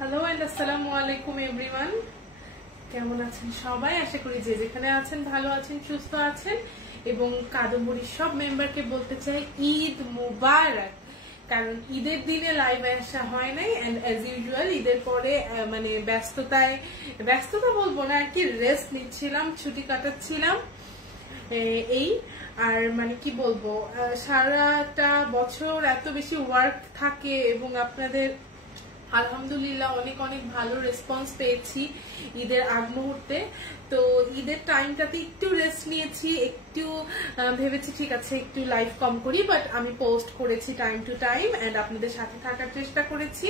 Hello and আসসালামু আলাইকুম everyone, কেমন আছেন সবাই? আশা করি যে যেখানে আছেন ভালো আছেন, সুস্থ আছেন। এবং কাদম্বরীর সব মেম্বারকে বলতে চাই ঈদ মুবারক। কারণ ঈদের দিনে লাইভে আসা হয় নাই, এন্ড অ্যাজ ইউজুয়াল ঈদের পরে মানে ব্যস্ততা বলবো না আর কি, রেস্ট নিচ্ছিলাম, ছুটি কাটাচ্ছিলাম এই। আর মানে কি বলবো, সারাটা বছর এত বেশি ওয়ার্ক থাকে এবং আপনাদের আলহামদুলিল্লাহ অনেক অনেক ভালো রেসপন্স পেয়েছি ঈদের আগ মুহূর্তে। তো ঈদের টাইমটাতে একটু রেস্ট নিয়েছি, একটু ভেবেছি ঠিক আছে একটু লাইভ কম করি, বাট আমি পোস্ট করেছি টাইম টু টাইম এন্ড আপনাদের সাথে থাকার চেষ্টা করেছি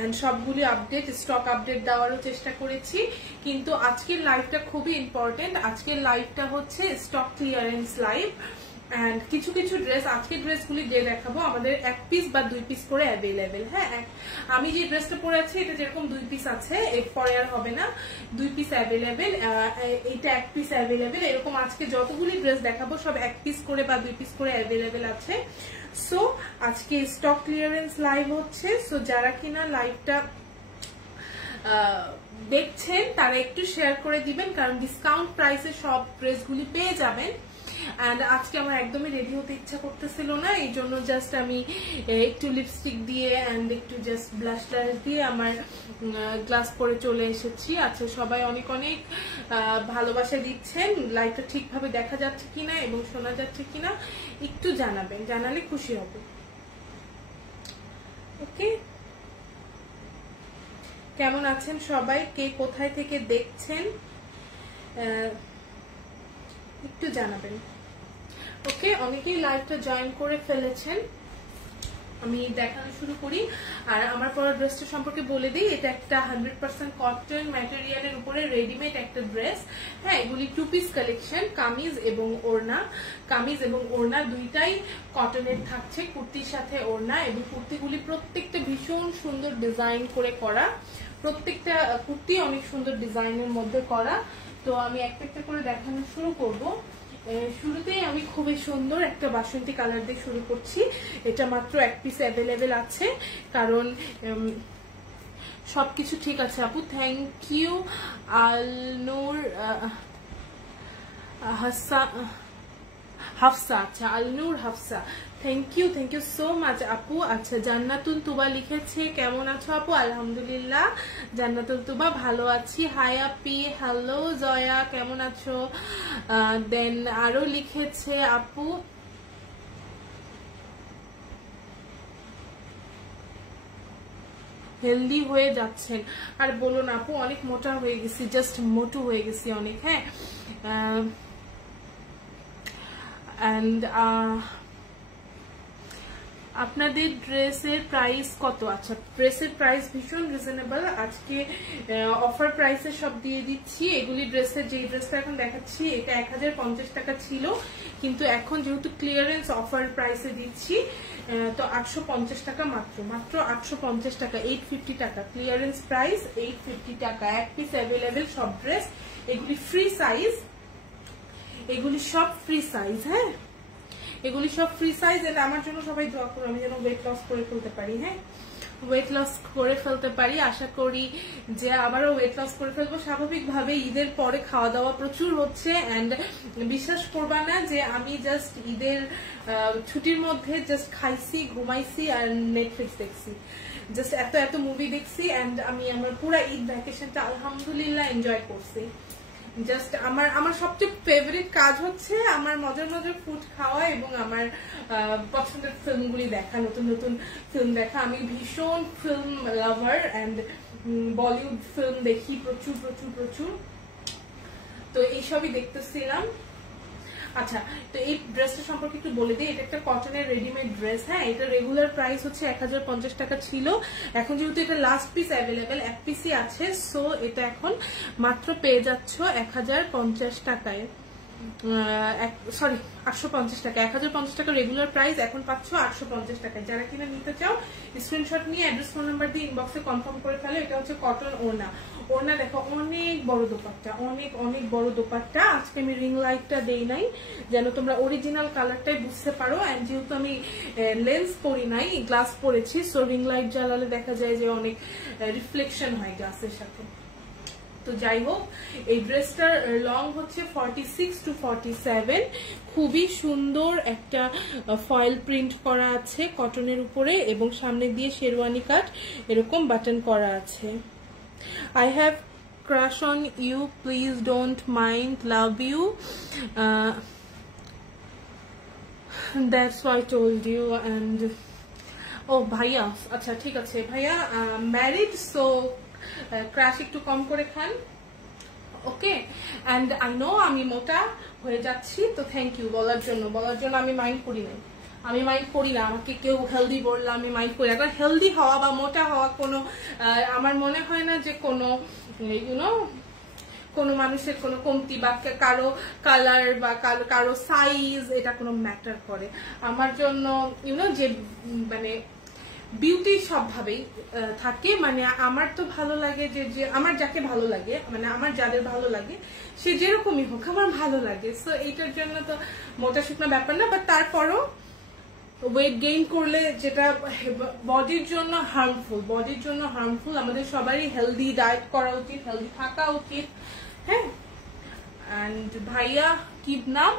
এন্ড সবগুলি আপডেট, স্টক আপডেট দেওয়ারও চেষ্টা করেছি। কিন্তু আজকের লাইভটা খুবই ইম্পর্টেন্ট। আজকের লাইভটা হচ্ছে স্টক ক্লিয়ারেন্স লাইভ। এন্ড কিছু কিছু ড্রেস, আজকের ড্রেসগুলি যে দেখাবো আমাদের 1 পিস বা 2 পিস করে অ্যাভেলেবেল। হ্যাঁ, আমি যে ড্রেসটা পরে আছি এটা যেরকম 2 পিস আছে, এরপরে আর হবে না, 2 পিস অ্যাভেলেবেল। এটা 1 পিস অ্যাভেলেবেল। এরকম আজকে যতগুলি ড্রেস দেখাবো সব 1 পিস করে বা 2 পিস করে অ্যাভেলেবেল আছে। সো আজকে স্টক ক্লিয়ারেন্স লাইভ হচ্ছে। সো যারা কিনা লাইভটা দেখছেন তারা একটু শেয়ার করে দিবেন, কারণ ডিসকাউন্ট প্রাইসে সব ড্রেসগুলি পেয়ে যাবেন। এন্ড আজকে আমার একদমই রেডি হতে ইচ্ছা করতেছিল না, এই জন্য জাস্ট আমি একটু লিপস্টিক দিয়ে এন্ড একটু জাস্ট ব্লাশ টাশ দিয়ে আমার গ্লাস পরে চলে এসেছি। আচ্ছা, সবাই অনেক অনেক ভালোবাসা দিচ্ছেন। লাইভটা ঠিকভাবে দেখা যাচ্ছে কিনা এবং শোনা যাচ্ছে কিনা একটু জানাবেন, জানালে খুশি হব। ওকে, কেমন আছেন সবাই, কে কোথায় থেকে দেখছেন একটু জানাবেন। ওকে, অনেকেই লাইভটা জয়েন করে ফেলেছেন, আমি দেখানো শুরু করি। আর আমার পরা ড্রেসটা সম্পর্কে বলে দিই, এটা একটা 100% কটন ম্যাটেরিয়ালের উপরে রেডিমেড একটা ড্রেস। হ্যাঁ, এগুলি 2 পিস কালেকশন, কামিজ এবং ওড়না। কামিজ এবং ওড়না দুইটাই কটনের থাকছে, কুর্তির সাথে ওড়না। এবং কুর্তিগুলি প্রত্যেকটা ভীষণ সুন্দর ডিজাইন করে করা, প্রত্যেকটা কুর্তি অনেক সুন্দর ডিজাইনের মধ্যে করা। তো আমি একটা একটা করে দেখানো শুরু করব। শুরুতেই আমি খুবই সুন্দর একটা বাসন্তী কালার দিয়ে শুরু করছি। এটা মাত্র 1 পিস অ্যাভেলেবেল আছে, কারণ সবকিছু ঠিক আছে আপু, থ্যাংক ইউ। আলনুর হাফসা, আচ্ছা Alnur Hafsa, thank you so much আপু। আচ্ছা, জান্নাতুল তুবা লিখেছে, কেমন আছো আপু? আলহামদুলিল্লাহ জান্নাতুল তুবা, ভালো আছি। হাই আপি, হ্যালো জয়া, কেমন আছো? দেন আরো লিখেছে আপু, হেলদি হয়ে যাচ্ছেন। আর বলো না আপু, অনেক মোটা হয়ে গেছি, জাস্ট মোটু হয়ে গেছি অনেক। হ্যাঁ, এন্ড আপনাদের ড্রেসের প্রাইস কত? আচ্ছা, ড্রেসের প্রাইস ভীষণ রিজনেবল, আজকে অফার প্রাইসে সব দিয়ে দিচ্ছি। এগুলি ড্রেসের, যে ড্রেসটা এখন দেখাচ্ছি এটা 1050 টাকা ছিল, কিন্তু এখন যেহেতু ক্লিয়ারেন্স অফার প্রাইসে দিচ্ছি তো 850 টাকা, মাত্র 850 টাকা, 850 টাকা ক্লিয়ারেন্স প্রাইস, 850 টাকা। 1 পিস অ্যাভেলেবেল সব ড্রেস, এগুলি ফ্রি সাইজ, এগুলি সব ফ্রি সাইজ। হ্যাঁ, এগুলি সব ফ্রি সাইজ। এটা আমার জন্য সবাই দোয়া করো, আমি যেন ওয়েট লস করে ফেলতে পারি। হ্যাঁ, ওয়েট লস করে ফেলতে পারি, আশা করি যে আবারও ওয়েট লস করে ফেলবো স্বাভাবিকভাবে। ঈদের পরে খাওয়া দাওয়া প্রচুর হচ্ছে, এন্ড বিশ্বাস করবা না যে আমি জাস্ট ঈদের ছুটির মধ্যে জাস্ট খাইছি, ঘুমাইছি আর নেটফ্লিক্স দেখছি, জাস্ট এত এত মুভি দেখছি। এন্ড আমি আমার পুরো ঈদ ভ্যাকেশনটা আলহামদুলিল্লাহ এনজয় করছি। জাস্ট আমার সবচেয়ে ফেভারিট কাজ হচ্ছে আমার মজার মজার ফুড খাওয়া এবং আমার পছন্দের ফিল্মগুলি দেখা, নতুন নতুন ফিল্ম দেখা। আমি ভীষণ film lover and Bollywood film দেখি প্রচুর প্রচুর প্রচুর, তো এইসবই দেখতেছিলাম। আচ্ছা, তো এই ড্রেসটা সম্পর্কে একটু বলে দিই, এটা একটা কটনের রেডিমেড ড্রেস। হ্যাঁ, এটা রেগুলার প্রাইস হচ্ছে 1050 টাকা ছিল, এখন যেহেতু এটা লাস্ট পিস অ্যাভেলেবেল, 1 পিসই আছে, সো এটা এখন মাত্র পেয়ে যাচ্ছ 1050 টাকায়। সরি 850 টাকা, 1050 টাকা রেগুলার প্রাইস, এখন পাচ্ছ 850 টাকায়। যারা কিনা নিতে চাও স্ক্রিনশট নিয়ে অ্যাড্রেস ফোন নাম্বার দিয়ে ইনবক্সে কনফার্ম করে ফেলো। এটা হচ্ছে কটন ওড়না। ওড়না দেখো অনেক বড় দোপাট্টা, অনেক অনেক বড় দোপাট্টা। আজকে আমি রিং লাইটটা দেই নাই যেন তোমরা অরিজিনাল কালারটাই বুঝতে পারো। এন্ড যেহেতু আমি লেন্স পরি নাই, গ্লাস পরেছি, সো রিং লাইট জ্বালালে দেখা যায় যে অনেক রিফ্লেকশন হয় গ্লাসের সাথে। তো যাই হোক, এই ড্রেসটার লং হচ্ছে 46 to 47। খুবই সুন্দর একটা ফয়েল প্রিন্ট করা আছে কটনের উপরে, এবং সামনে দিয়ে শেরওয়ানি কাট এরকম বাটন করা আছে। I have crush on you, please don't mind, love you, that's why I told you. And oh ভাইয়া, আচ্ছা ঠিক আছে ভাইয়া ম্যারিড, সো ক্রাশ একটু কম করে খান, ওকে। অ্যান্ড আই নো আমি মোটা হয়ে যাচ্ছি, তো থ্যাংক ইউ বলার জন্য। আমি মাইন্ড করি নাই, আমি মাইন্ড করি না। আমাকে কেউ হেলদি বললে আমি মাইন্ড করি না। হেলদি হওয়া বা মোটা হওয়া কোনো আমার মনে হয় না যে কোনো ইউনো কোনো মানুষের কোনো কমতি বা কারো কালার বা কারো সাইজ এটা কোনো ম্যাটার করে আমার জন্য। ইউনো যে মানে বিউটি সবভাবেই থাকে, মানে আমার তো ভালো লাগে যে আমার যাকে ভালো লাগে, মানে আমার যাদের ভালো লাগে সে যেরকমই হোক আমার ভালো লাগে। সো এইটার জন্য তো মোটা শুকনো ব্যাপার না, বাট তারপরও ওয়েট গেইন করলে যেটা বডির জন্য হার্মফুল। আমাদের সবারই হেলদি ডায়েট করা উচিত, হেলদি থাকা উচিত, হ্যাঁ। অ্যান্ড ভাইয়া কি নাম?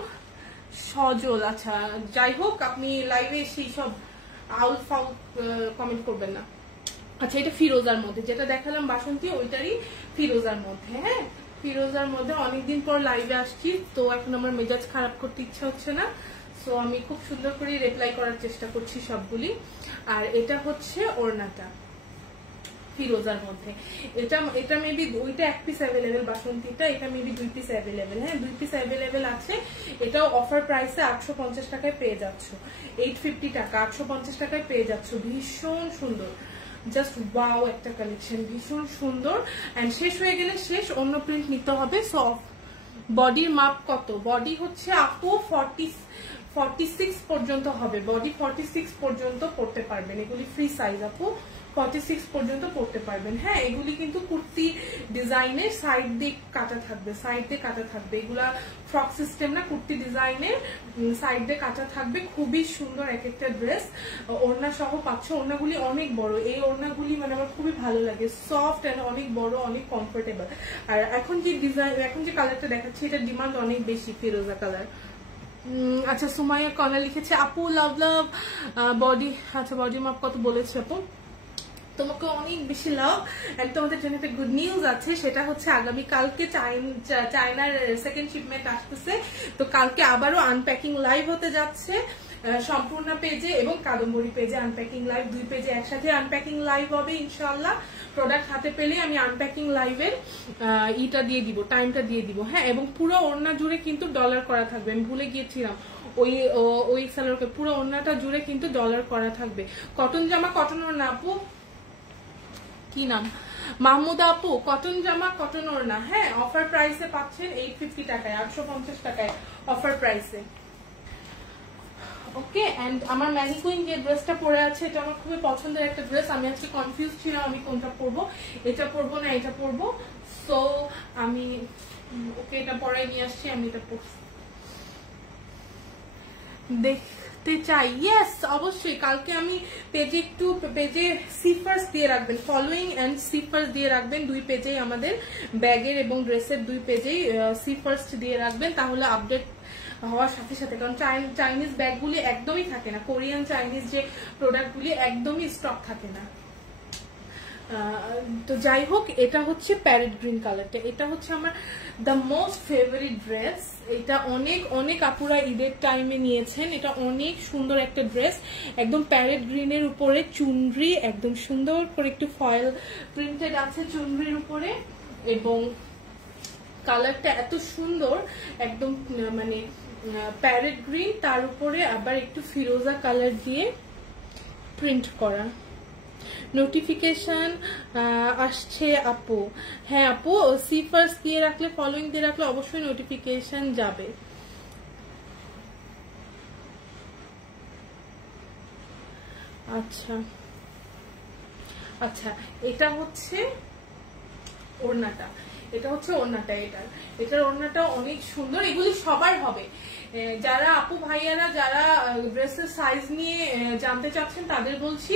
সজল। আচ্ছা যাই হোক, আপনি লাইভে সেই সব আউল ফাউল কমেন্ট করবেন না। আচ্ছা এটা ফিরোজার মধ্যে যেটা দেখালাম বাসন্তী, ওইটারই ফিরোজার মধ্যে, হ্যাঁ ফিরোজার মধ্যে। অনেকদিন পর লাইভে আসছি, তো এখন আমার মেজাজ খারাপ করতে ইচ্ছা হচ্ছে না, সো আমি খুব সুন্দর করে রিপ্লাই করার চেষ্টা করছি সবগুলি। আর এটা হচ্ছে ওড়নাটা ফিরোজার মধ্যে। এটা মেবি ওইটা এক পিস অ্যাভেলেবেল বাসন্তীটা, এটা মেবি 2 পিস অ্যাভেলেবেল, হ্যাঁ 2 পিস অ্যাভেলেবেল আছে। এটাও অফার প্রাইসে 850 টাকায় পেয়ে যাচ্ছ, 850 টাকা 850 টাকায় পেয়ে যাচ্ছ। ভীষণ সুন্দর, জাস্ট ওয়াও একটা কালেকশন, ভীষণ সুন্দর। এন্ড শেষ হয়ে গেলে শেষ, অন্য প্রিন্ট নিতে হবে। সো বডির মাপ কত? বডি হচ্ছে আপু 46 পর্যন্ত হবে, বডি 46 পর্যন্ত পড়তে পারবেন। এগুলি ফ্রি সাইজ আপু, 46 পর্যন্ত পড়তে পারবেন। হ্যাঁ এগুলি কিন্তু কুর্তি ডিজাইনের সাইড দিয়ে কাটা থাকবে, এগুলা ফ্রক সিস্টেম না, কুর্তি ডিজাইনের সাইড দিয়ে কাটা থাকবে। খুবই সুন্দর এক একটা ড্রেস, ওড়না সহ পাচ্ছ। ওড়নাগুলি অনেক বড়, এই ওড়নাগুলি মানে আমার খুবই ভালো লাগে, সফট এন্ড অনেক বড়, অনেক কমফোর্টেবল। আর এখন যে কালারটা দেখাচ্ছি এটা ডিমান্ড অনেক বেশি, ফিরোজা কালার। আচ্ছা সুমাইয়া কর্নার লিখেছে আপু লাভ বডি, আচ্ছা বডি মাপ কত বলেছে আপু? তোমাকে অনেক বেশি লাভ। এন্ড তোমাদের জন্য একটা গুড নিউজ আছে, সেটা হচ্ছে আগামী কালকে চায়নার সেকেন্ড শিপমেন্ট আসতেছে। তো কালকে আবারও আনপ্যাকিং লাইভ হতে যাচ্ছে সম্পূর্ণ পেজে এবং কাদম্বরী পেজে। আনপ্যাকিং লাইভ 2 পেজে একসাথে আনপ্যাকিং লাইভ হবে ইনশাআল্লাহ। প্রোডাক্ট হাতে পেলে আমি আনপ্যাকিং লাইভের টাইমটা দিয়ে দিব, হ্যাঁ। এবং পুরো ওড়না জুড়ে কিন্তু ডলার করা থাকবে, আমি ভুলে গিয়েছিলাম ওই সালোয়ারকে পুরো ওড়নাটা জুড়ে কিন্তু ডলার করা থাকবে। কটন জামা, কটন ওড়না আপু কি নাম? মাহমুদা আপু, কটন জামা কটন ওড়না, হ্যাঁ অফার প্রাইসে পাচ্ছেন 850 টাকায়, 850 টাকায় অফার প্রাইসে, ওকে। এন্ড আমার ম্যানিকুইন যে ড্রেসটা পরে আছে এটা আমার খুবই পছন্দের একটা ড্রেস। আমি আজকে কনফিউজ ছিলাম আমি কোনটা পরবো, এটা পরবো না এটা পরবো। সো আমি ওকে এটা পরে নিয়ে আসছি, আমি এটা দেখতে চাই। ইয়েস অবশ্যই, কালকে আমি পেজে সিফার্স দিয়ে রাখবেন, ফলোইং এন্ড সিফার্স দিয়ে রাখবেন 2 পেজেই, আমাদের ব্যাগের এবং ড্রেসের 2 পেজেই সিফার্স দিয়ে রাখবেন, তাহলে আপডেট হওয়ার সাথে সাথে। কারণ চাইনিজ ব্যাগগুলি একদমই থাকে না, কোরিয়ান চাইনিজ যে প্রোডাক্টগুলি একদমই স্টক থাকে না। তো যাই হোক, এটা হচ্ছে প্যারেট গ্রিন কালারটা, এটা হচ্ছে আমার দ্য মোস্ট ফেভারিট ড্রেস। এটা অনেক আপুরা ঈদের টাইমে নিয়েছেন, এটা অনেক সুন্দর একটা ড্রেস, একদম প্যারেট গ্রিনের উপরে চুনরি, একদম সুন্দর করে একটু ফয়েল প্রিন্টেড আছে চুনরির উপরে, এবং কালারটা এত সুন্দর, একদম মানে প্যারেট গ্রিন, তার উপরে আবার একটু ফিরোজা কালার দিয়ে প্রিন্ট করা। নোটিফিকেশন আসছে আপু? হ্যাঁ আপু, সিফার্স দিয়ে রাখলে, ফলোইং দিয়ে রাখলে অবশ্যই নোটিফিকেশন যাবে। আচ্ছা আচ্ছা, এটা হচ্ছে ওড়নাটা, এটা হচ্ছে ওড়নাটা, এটার ওড়নাটা অনেক সুন্দর। এগুলি সবার হবে, যারা আপু ভাইয়ারা যারা ড্রেসের সাইজ নিয়ে জানতে চাচ্ছেন তাদের বলছি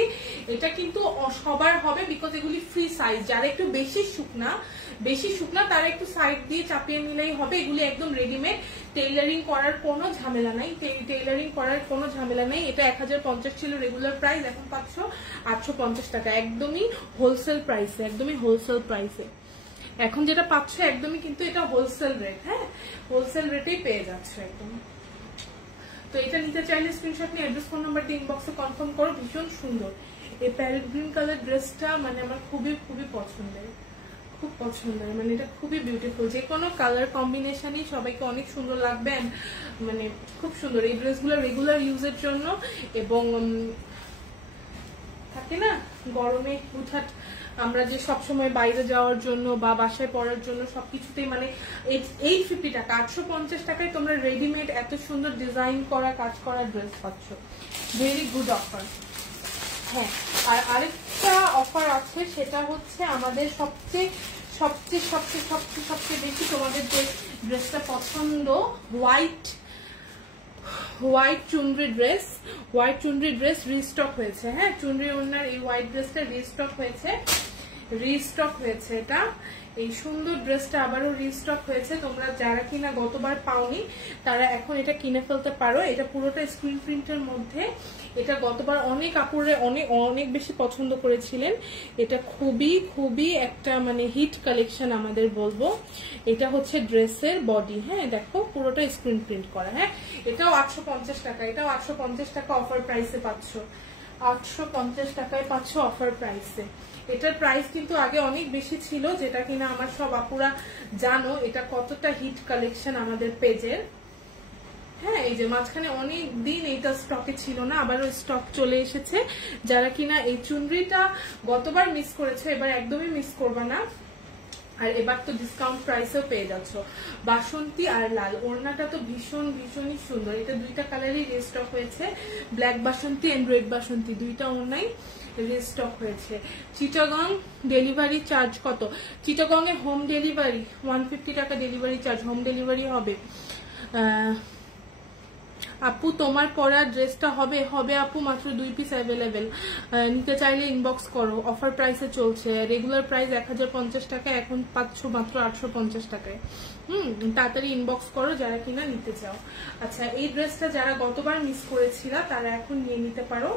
এটা কিন্তু সবার হবে, বিকজ এগুলি ফ্রি সাইজ। যারা একটু বেশি শুকনা তারা একটু সাইড দিয়ে চাপিয়ে নিলেই হবে। এগুলি একদম রেডিমেড, টেইলারিং করার কোনো ঝামেলা নাই, এটা 1050 ছিল রেগুলার প্রাইস, এখন পাচ্ছ 850 টাকা, একদমই হোলসেল প্রাইসে। এখন যেটা পাচ্ছ একদমই কিন্তু এটা হোলসেল রেট, হ্যাঁ হোলসেল রেটেই পেয়ে যাচ্ছে একদম। তো এটা নিতে চাইলে স্ক্রিনশট নিয়ে অ্যাড্রেস ফোন নাম্বার দিয়ে ইনবক্সে কনফার্ম করো। ভীষণ সুন্দর এই প্যারেট গ্রিন কালার ড্রেসটা, মানে আমার খুবই খুবই পছন্দের, মানে এটা খুবই বিউটিফুল। যে কোনো কালার কম্বিনেশনই সবাইকে অনেক সুন্দর লাগবে, মানে খুব সুন্দর এই ড্রেসগুলো রেগুলার ইউজের জন্য। এবং থাকে না গরমে হুটহাট আমরা যে সবসময় বাইরে যাওয়ার জন্য বা বাসায় পরার জন্য সবকিছুতেই, মানে 850 টাকা 850 টাকায় তোমরা রেডিমেড এত সুন্দর ডিজাইন করা কাজ করা ড্রেস পাচ্ছ, ভেরি গুড অফার। হ্যাঁ, আর আরেকটা অফার আছে, সেটা হচ্ছে আমাদের সবচেয়ে বেশি তোমাদের যে ড্রেসটা পছন্দ, হোয়াইট চুনরি ড্রেস রিস্টক হয়েছে। হ্যাঁ, চুনরি ওনার এই হোয়াইট ড্রেসটা রিস্টক হয়েছে এটা, এই সুন্দর ড্রেসটা আবারও রিস্টক হয়েছে। তোমরা যারা কিনা গতবার পাওনি তারা এখন এটা কিনে ফেলতে পারো। এটা পুরোটা স্ক্রিন প্রিন্টের মধ্যে, এটা গতবার অনেক আপুরে অনেক বেশি পছন্দ করেছিলেন। এটা খুবই একটা মানে হিট কালেকশন আমাদের বলবো। এটা হচ্ছে ড্রেসের বডি, হ্যাঁ দেখো পুরোটা স্ক্রিন প্রিন্ট করা। হ্যাঁ, এটাও 850 টাকা, এটাও 850 টাকা অফার প্রাইসে পাচ্ছ, 850 টাকায় পাচ্ছ অফার প্রাইসে। এটার প্রাইস কিন্তু আগে অনেক বেশি ছিল, যেটা কিনা আমার সব আপুরা জানো এটা কতটা হিট কালেকশন আমাদের পেজের। হ্যাঁ, এই যে মাঝখানে অনেক দিন এইটা স্টকে ছিল না, আবারও স্টক চলে এসেছে। যারা কিনা এই চুনরিটা গতবার মিস করেছে এবার একদমই মিস করবা না, আর এবার তো ডিসকাউন্ট প্রাইসেও পেয়ে যাচ্ছ। বাসন্তী আর লাল ওড়নাটা তো ভীষণই সুন্দর। এটা দুইটা কালারই রিস্টক হয়েছে, ব্ল্যাক বাসন্তী এন্ড রেড বাসন্তী দুইটা ওড়নাই রিস্টক হয়েছে। চিটাগং ডেলিভারি চার্জ কত? চিটাগং এ হোম ডেলিভারি 150 টাকা ডেলিভারি চার্জ, হোম ডেলিভারি হবে। আপু তোমার পরা ড্রেসটা হবে আপু, মাত্র 2 পিস অ্যাভেলেবেল, নিতে চাইলে ইনবক্স করো। অফার প্রাইসে চলছে, রেগুলার প্রাইস 1050 টাকা, এখন পাচ্ছ মাত্র 850 টাকায়। তাড়াতাড়ি ইনবক্স করো যারা কিনা নিতে চাও। আচ্ছা, এই ড্রেসটা যারা গতবার মিস করেছিল তারা এখন নিয়ে নিতে পারো,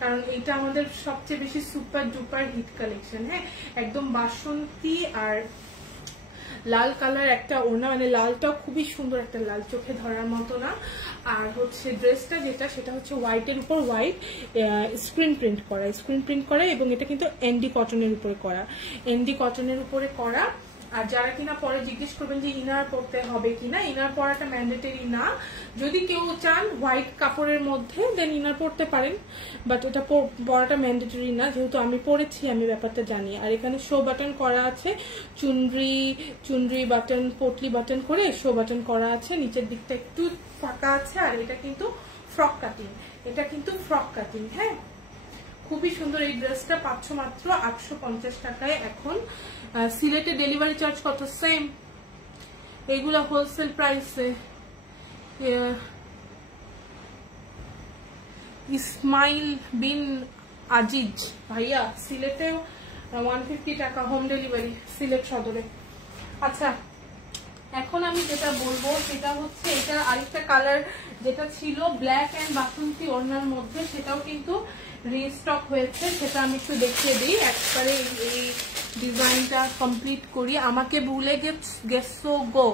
কারণ এটা আমাদের সবচেয়ে বেশি সুপার ডুপার হিট কালেকশন। হ্যাঁ, একদম বাসন্তী আর লাল কালার একটা ওড়না, মানে লালটাও খুবই সুন্দর একটা লাল, চোখে ধরার মতো না। আর হচ্ছে ড্রেসটা সেটা হচ্ছে হোয়াইটের উপর হোয়াইট স্ক্রিন প্রিন্ট করা, এবং এটা কিন্তু এনডি কটনের উপরে করা। আর যারা কিনা পরে জিজ্ঞেস করবেন যে ইনার পরতে হবে কিনা, ইনার পরাটা ম্যান্ডেটরি না। যদি কেউ চান হোয়াইট কাপড়ের মধ্যে দেন ইনার পরতে পারেন, বাট এটা পরাটা ম্যান্ডেটরি না, যেহেতু আমি পরেছি আমি ব্যাপারটা জানি। আর এখানে শো বাটন করা আছে, চুনরি বাটন, পটলি বাটন করে শো বাটন করা আছে, নিচের দিকটা একটু ফাঁকা আছে। আর এটা কিন্তু ফ্রক কাটিং, হ্যাঁ খুবই সুন্দর। এই ড্রেসটা পাচ্ছ মাত্র 850 টাকায় এখন। সিলেটে ডেলিভারি চার্জ কত? সেম, এগুলা হোলসেল প্রাইসে। ইসমাইল বিন আজিজ ভাইয়া, সিলেটে 150 টাকা হোম ডেলিভারি, সিলেট সদরে। আচ্ছা, এখন আমি যেটা বলবো সেটা হচ্ছে এটা আরেকটা কালার যেটা ছিল ব্ল্যাক এন্ড বাসন্তী ওড়নার মধ্যে, সেটাও কিন্তু রিস্টক হয়েছে। সেটা আমি একটু দেখিয়ে দিই, একবারে এই ডিজাইনটা কমপ্লিট করি। আমাকে ভুলে গেছো গো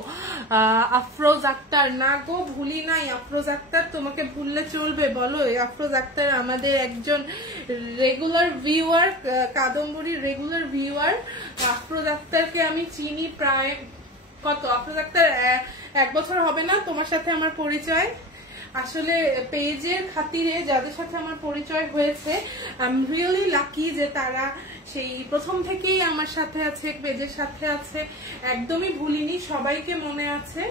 আফরোজ আক্তার? না গো, ভুলি নাই আফরোজ আক্তার, তোমাকে ভুললে চলবে বলো? আফরোজ আক্তার আমাদের একজন রেগুলার ভিউয়ার, কাদম্বরীর রেগুলার ভিউয়ার। আফরোজ আক্তারকে আমি চিনি প্রায় কত, আফরোজ আক্তার 1 বছর হবে না তোমার সাথে আমার পরিচয়। আসলে পেজের খাতিরে যাদের সাথে আমার পরিচয় হয়েছে, আই এম রিয়েলি লাকি যে তারা সেই প্রথম থেকেই আমার সাথে আছে, পেজের সাথে আছে, একদমই ভুলিনি, সবাইকে মনে আছে,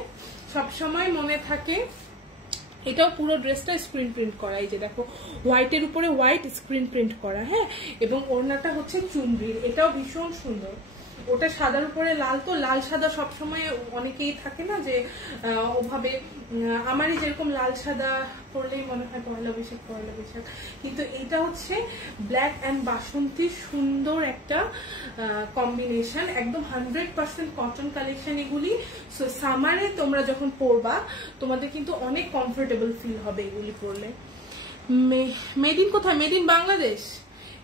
সবসময় মনে থাকে। এটাও পুরো ড্রেসটা স্ক্রিন প্রিন্ট করা, এই যে দেখো হোয়াইটের উপরে হোয়াইট স্ক্রিন প্রিন্ট করা, হ্যাঁ। এবং ওড়নাটা হচ্ছে চুনরির, এটাও ভীষণ সুন্দর। ওটা সাদার উপরে লাল, তো লাল সাদা সবসময় অনেকেই থাকে না যে ওভাবে, আমারই যেরকম লাল সাদা পরলেই মনে হয় পয়লা বৈশাখ পয়লা বৈশাখ, কিন্তু এটা হচ্ছে ব্ল্যাক অ্যান্ড বাসন্তী, সুন্দর একটা কম্বিনেশন, একদম 100% কটন কালেকশন এগুলি। সো সামারে তোমরা যখন পরবা তোমাদের কিন্তু অনেক কমফোর্টেবল ফিল হবে এগুলি পরলে। মেড ইন কোথায়? Made in Bangladesh.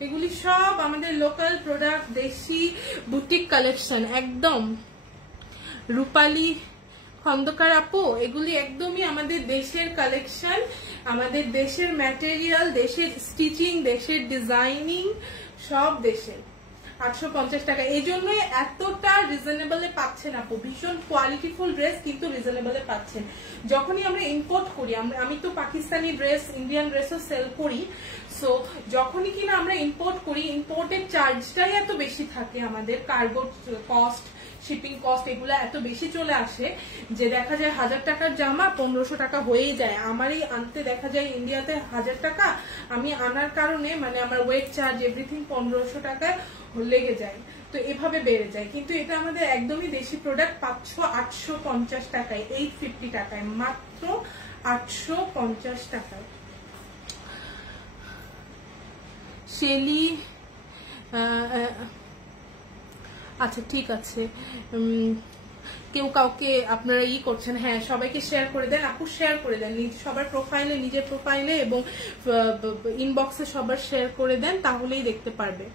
এগুলি সব আমাদের লোকাল প্রোডাক্ট, দেশি বুটিক কালেকশন, একদম। রূপালী খন্দকার আপু, এগুলি একদমই আমাদের দেশের কালেকশন, আমাদের দেশের ম্যাটেরিয়াল, দেশের স্টিচিং, দেশের ডিজাইনিং, সব দেশের। 850 টাকা, এই জন্যই এতটা রিজনেবলে পাচ্ছেন আপু। ভীষণ কোয়ালিটিফুল ড্রেস কিন্তু রিজনেবলে পাচ্ছেন। যখনই আমরা ইম্পোর্ট করি, আমি তো পাকিস্তানি ড্রেস, ইন্ডিয়ান ড্রেসও সেল করি, সো যখনই কিনা আমরা ইম্পোর্ট করি, ইম্পোর্টের চার্জটাই এত বেশি থাকে, আমাদের কার্গো কস্ট, শিপিং কস্ট এগুলা এত বেশি চলে আসে যে দেখা যায় 1000 টাকার জামা 1500 টাকা হয়েই যায়। আমারই আনতে দেখা যায় ইন্ডিয়াতে 1000 টাকা, আমি আনার কারণে মানে আমার ওয়েট চার্জ এভরিথিং 1500 টাকা লেগে যায়, তো এভাবে বেড়ে যায়। কিন্তু এটা আমাদের একদমই দেশি প্রোডাক্ট, পাচ্ছ 850 টাকায়, 850 টাকায়, মাত্র 850 টাকায়। শেলি, আচ্ছা ঠিক আছে, কেউ কাউকে আপনারা করছেন, হ্যাঁ সবাইকে শেয়ার করে দেন আপু, শেয়ার করে দেন সবার প্রোফাইলে, নিজের প্রোফাইলে এবং ইনবক্সে সবার শেয়ার করে দেন, তাহলেই দেখতে পারবে।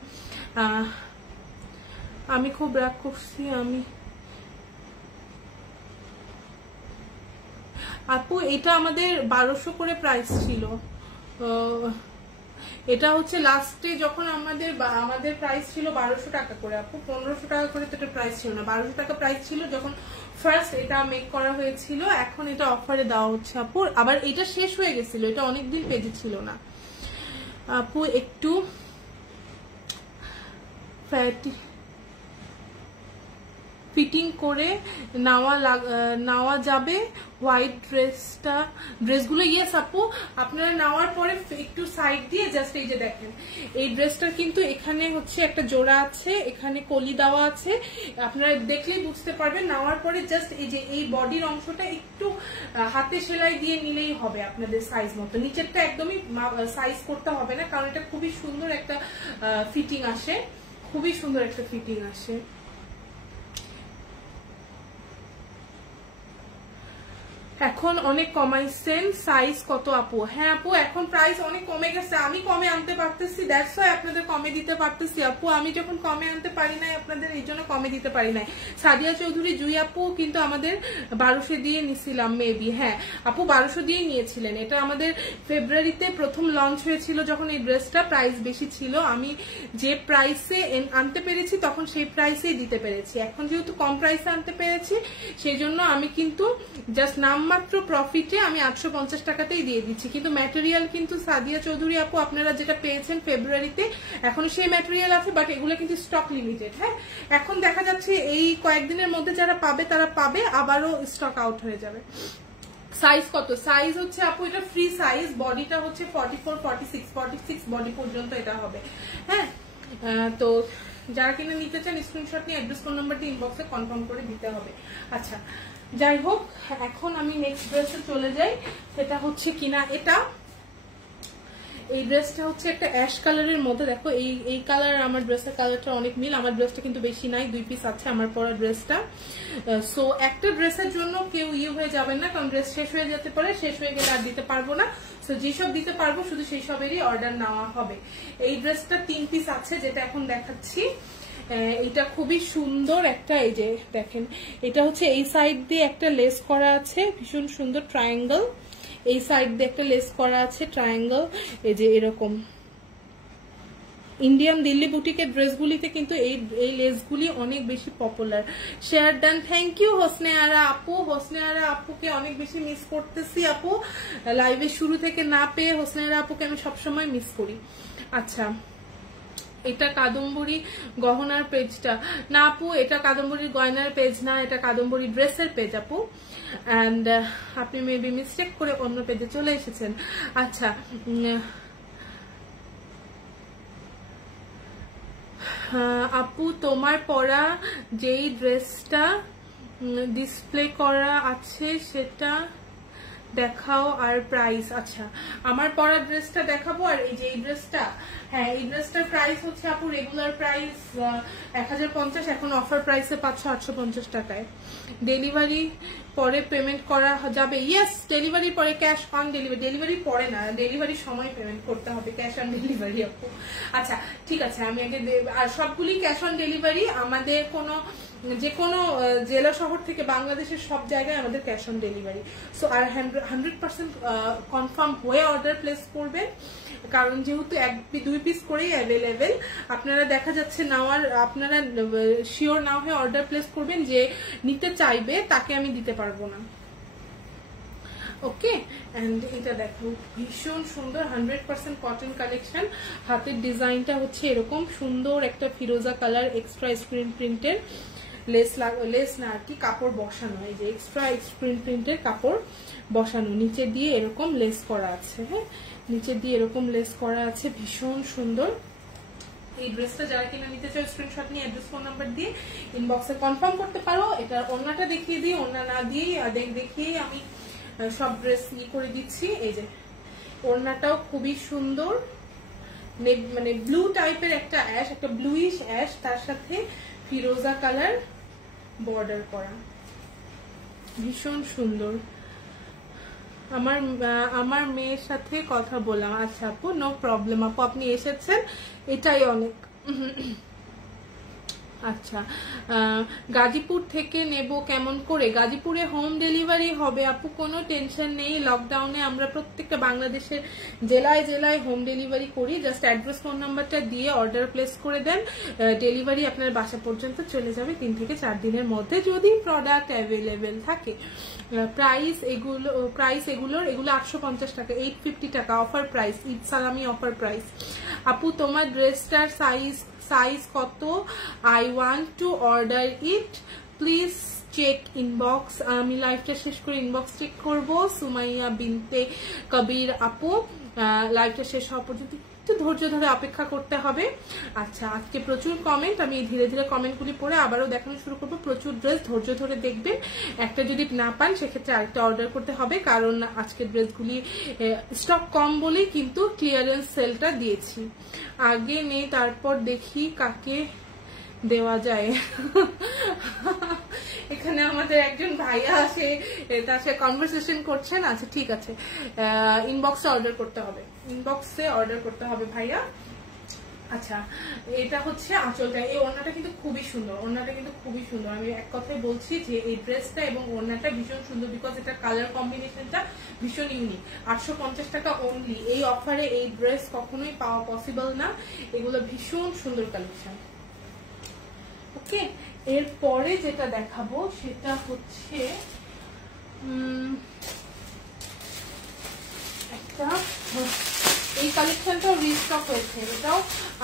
আমি খুব রাগ করছি, আমি আপু এটা আমাদের 1200 করে প্রাইস ছিল, এটা হচ্ছে লাস্টে যখন আমাদের প্রাইস ছিল 1200 টাকা করে আপু, 1500 টাকা করে তো এটা প্রাইস ছিল না, 1200 টাকা প্রাইস ছিল যখন ফার্স্ট এটা মেক করা হয়েছিল। এখন এটা অফারে দেওয়া হচ্ছে আপু, আবার এটা শেষ হয়ে গেছিল, এটা অনেকদিন পেজে ছিল না আপু। একটু ফিটিং করে নেওয়া যাবে হোয়াইট ড্রেসগুলো? ইয়েস আপু, আপনারা নেওয়ার পরে একটু সাইড দিয়ে জাস্ট এই যে দেখেন, এই ড্রেসটার কিন্তু এখানে হচ্ছে একটা জোড়া আছে, এখানে কলি দেওয়া আছে, আপনারা দেখলেই বুঝতে পারবেন। নেওয়ার পরে জাস্ট এই যে এই বডির অংশটা একটু হাতে সেলাই দিয়ে নিলেই হবে আপনাদের সাইজ মতো, নিচেরটা একদমই সাইজ করতে হবে না, কারণ এটা খুবই সুন্দর একটা ফিটিং আসে, খুবই সুন্দর একটা ফিটিং আসে। এখন অনেক কমাইছেন, সাইজ কত আপু? হ্যাঁ আপু এখন প্রাইস অনেক কমে গেছে, আমি কমে আনতে পারতেছি, দ্যাটস ওয়াই আপনাদের কমে দিতে পারতেছি আপু। আমি যখন কমে আনতে পারি নাই আপনাদের এই জন্য কমে দিতে পারি নাই। সাদিয়া চৌধুরী জুই আপু কিন্তু আমাদের 1200 দিয়ে নিছিলাম মেবি, হ্যাঁ আপু 1200 দিয়ে নিয়েছিলেন। এটা আমাদের ফেব্রুয়ারিতে প্রথম লঞ্চ হয়েছিল যখন এই ড্রেসটা, প্রাইস বেশি ছিল, আমি যে প্রাইসে আনতে পেরেছি তখন সেই প্রাইসেই দিতে পেরেছি। এখন যেহেতু কম প্রাইসে আনতে পেরেছি সেই জন্য আমি কিন্তু জাস্ট নামমাত্র প্রফিটে আমি 850 টাকাতেই দিয়ে দিচ্ছি, কিন্তু ম্যাটেরিয়াল কিন্তু সাদিয়া চৌধুরী আপু আপনারা যেটা পেয়েছেন ফেব্রুয়ারিতে এখনো সেই ম্যাটেরিয়াল আছে, বাট এগুলো কিন্তু স্টক লিমিটেড। হ্যাঁ এখন দেখা যাচ্ছে এই কয়েকদিনের মধ্যে যারা পাবে তারা পাবে, আবারও স্টক আউট হয়ে যাবে। সাইজ কত? সাইজ হচ্ছে আপু এটা ফ্রি সাইজ, বডিটা হচ্ছে 44, 46 বডি পর্যন্ত এটা হবে। হ্যাঁ তো যারা কিনা নিতে চান স্ক্রিনশট নিয়ে অ্যাড্রেস ফোন নাম্বার দিয়ে ইনবক্সে কনফার্ম করে দিতে হবে। আচ্ছা যাই হোক, এখন আমি নেক্সট ড্রেসে চলে যাই, সেটা হচ্ছে কিনা এটা, এই ড্রেসটা হচ্ছে একটা অ্যাশ কালারের মধ্যে, দেখো এই কালার আমার ড্রেসের কালারটা অনেক মিল, আমার ড্রেসটা কিন্তু বেশি নাই, 2 পিস আছে আমার পরা ড্রেসটা। সো একটা ড্রেসের জন্য কেউ হয়ে যাবেন না, কারণ ড্রেস শেষ হয়ে যেতে পারে, শেষ হয়ে গেলে আর দিতে পারবো না। সো যেসব দিতে পারবো শুধু সেই সবেরই অর্ডার নেওয়া হবে। এই ড্রেসটা 3 পিস আছে যেটা এখন দেখাচ্ছি, এটা খুবই সুন্দর একটা, এই যে দেখেন এটা হচ্ছে এই সাইড দিয়ে একটা লেস করা আছে, ভীষণ সুন্দর ট্রায়াঙ্গেল, এই সাইড দিয়ে একটা লেস করা আছে ট্রায়াঙ্গেল, এই যে এরকম। ইন্ডিয়ান দিল্লি বুটিকের ড্রেসগুলিতে কিন্তু এই লেসগুলি অনেক বেশি popular. Share done, thank you Hosne Ara আপু। হোসনে আরা আপুকে অনেক বেশি মিস করতেছি আপু, লাইভের শুরু থেকে না পেয়ে হোসনে আরা আপুকে আমি সবসময় মিস করি। আচ্ছা এটা কাদম্বরী গহনার পেজটা না আপু, এটা কাদম্বরীর গয়নার পেজ না, এটা কাদম্বরী ড্রেসের পেজ আপু। অ্যান্ড আপনি মেবি মিস্টেক করে অন্য পেজে চলে এসেছেন। আচ্ছা, আপু তোমার পরা যেই ড্রেসটা ডিসপ্লে করা আছে সেটা দেখাও আর প্রাইস। আচ্ছা, আমার পরা ড্রেসটা দেখাবো, আর এই যে এই ড্রেসটা, হ্যাঁ এই ড্রেসটার প্রাইস হচ্ছে আপু রেগুলার প্রাইস 1050, এখন অফার প্রাইসে 550 টাকায়। ডেলিভারি পরে পেমেন্ট করা যাবে? ইয়েস, ডেলিভারি পরে ক্যাশ অন ডেলিভারি। ডেলিভারি পরে না, ডেলিভারি সময় পেমেন্ট করতে হবে, ক্যাশ অন ডেলিভারি আপু। আচ্ছা ঠিক আছে, আমি আগে আর সবগুলি ক্যাশ অন ডেলিভারি। আমাদের যে কোনো জেলা শহর থেকে বাংলাদেশের সব জায়গায় আমাদের ক্যাশ অন ডেলিভারি। সো আর 100% কনফার্ম হয়ে অর্ডার প্লেস করবেন, কারণ যেহেতু 1-2 পিস করেই অ্যাভেলেবেল। আপনারা দেখা যাচ্ছে আপনারা শিওর না হয়ে অর্ডার প্লেস করবেন, যে নিতে চাইবে তাকে আমি দিতে পারবো না। ওকে, এন্ড এটা দেখো ভীষণ সুন্দর 100% কটন কালেকশন। হাতের ডিজাইনটা হচ্ছে এরকম সুন্দর একটা ফিরোজা কালার, এক্সট্রা স্ক্রিন প্রিন্টের লেস না আর কি, কাপড় বসানো। এই যে এক্সট্রা স্ক্রিন প্রিন্টের কাপড় বসানো, নিচে দিয়ে এরকম লেস করা আছে। হ্যাঁ, নিচে দিয়ে এরকম লেস করা আছে, ভীষণ সুন্দর। এই ড্রেসটা যারা কিনা নিতে চাও স্ক্রিনশট নিয়ে অ্যাড্রেস ফোন নাম্বার দিয়ে ইনবক্সে কনফার্ম করতে পারো। এটার ওড়নাটা দেখিয়ে দিই, ওড়না না দিয়েই দেখিয়ে আমি সব ড্রেস করে দিচ্ছি। এই যে ওড়নাটাও খুবই সুন্দর, মানে ব্লু টাইপের একটা অ্যাশ, একটা ব্লুইশ অ্যাশ, তার সাথে ফিরোজা কালার বর্ডার করা, ভীষণ সুন্দর। আমার মেয়ের সাথে কথা বললাম। আচ্ছা আপু, নো প্রবলেম আপু, আপনি এসেছেন এটাই অনেক। আচ্ছা, গাজীপুর থেকে নেব কেমন করে? গাজীপুরে হোম ডেলিভারি হবে আপু, কোনো টেনশন নেই। লকডাউনে আমরা প্রত্যেকটা বাংলাদেশের জেলায় জেলায় হোম ডেলিভারি করি। জাস্ট অ্যাড্রেস ফোন নাম্বারটা দিয়ে অর্ডার প্লেস করে দেন, ডেলিভারি আপনার বাসা পর্যন্ত চলে যাবে 3 থেকে 4 দিনের মধ্যে, যদি প্রোডাক্ট অ্যাভেলেবেল থাকে। প্রাইস এগুলো 850 টাকা, 850 টাকা অফার প্রাইস, ঈদ সালামি অফার প্রাইস। আপু তোমার ড্রেসটার সাইজ কত? I want to order it, please check inbox. আমি লাইভটা শেষ করে ইনবক্স চেক করবো। সুমাইয়া বিনতে কবির আপু, লাইভটা শেষ হওয়া পর্যন্ত একটু ধৈর্য ধরে অপেক্ষা করতে হবে। আচ্ছা, আজকে প্রচুর কমেন্ট, আমি ধীরে ধীরে কমেন্টগুলি পড়ে আবারও দেখানো শুরু করবো। প্রচুর ড্রেস, ধৈর্য ধরে দেখবেন। একটা যদি না পান সেক্ষেত্রে আরেকটা অর্ডার করতে হবে, কারণ আজকের ড্রেসগুলি স্টক কম বলেই কিন্তু ক্লিয়ারেন্স সেলটা দিয়েছি। আগে নেই তারপর দেখি কাকে দেওয়া যায়। এখানে আমাদের একজন ভাইয়া আছে, তার সাথে কনভারসেশন করছেন। আচ্ছা ঠিক আছে, ইনবক্সে অর্ডার করতে হবে, ইনবক্সে অর্ডার করতে হবে ভাইয়া। আচ্ছা, এটা হচ্ছে আঁচলটা। এই ওড়নাটা কিন্তু খুবই সুন্দর, ওড়নাটা কিন্তু খুবই সুন্দর। আমি এক কথাই বলছি যে এই ড্রেসটা এবং ওড়নাটা ভীষণ সুন্দর, বিকজ এটা কালার কম্বিনেশনটা ভীষণ ইউনিক। 850 টাকা অনলি, এই অফারে এই ড্রেস কখনোই পাওয়া পসিবল না। এগুলো ভীষণ সুন্দর কালেকশন। ওকে, এরপরে যেটা দেখাবো সেটা হচ্ছে একটা, এই কালেকশনটাও রিস্টক হয়েছে। এটাও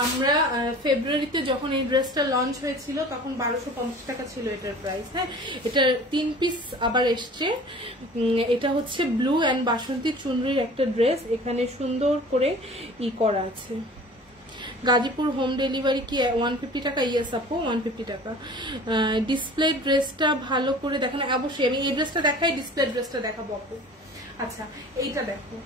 আমরা ফেব্রুয়ারিতে যখন এই ড্রেসটা লঞ্চ হয়েছিল তখন 1250 টাকা ছিল এটার প্রাইস। হ্যাঁ, এটার 3 পিস আবার এসছে। এটা হচ্ছে ব্লু অ্যান্ড বাসন্তী চুনরির একটা ড্রেস, এখানে সুন্দর করে করা আছে। গাজীপুর হোম ডেলিভারি কি 150 টাকা? ইয়েস আপু, 150 টাকা। ডিসপ্লে ড্রেসটা ভালো করে দেখেন। অবশ্যই আমি এই ড্রেসটা দেখাই, ডিসপ্লে ড্রেসটা দেখাবো আপু। আচ্ছা, এইটা দেখো,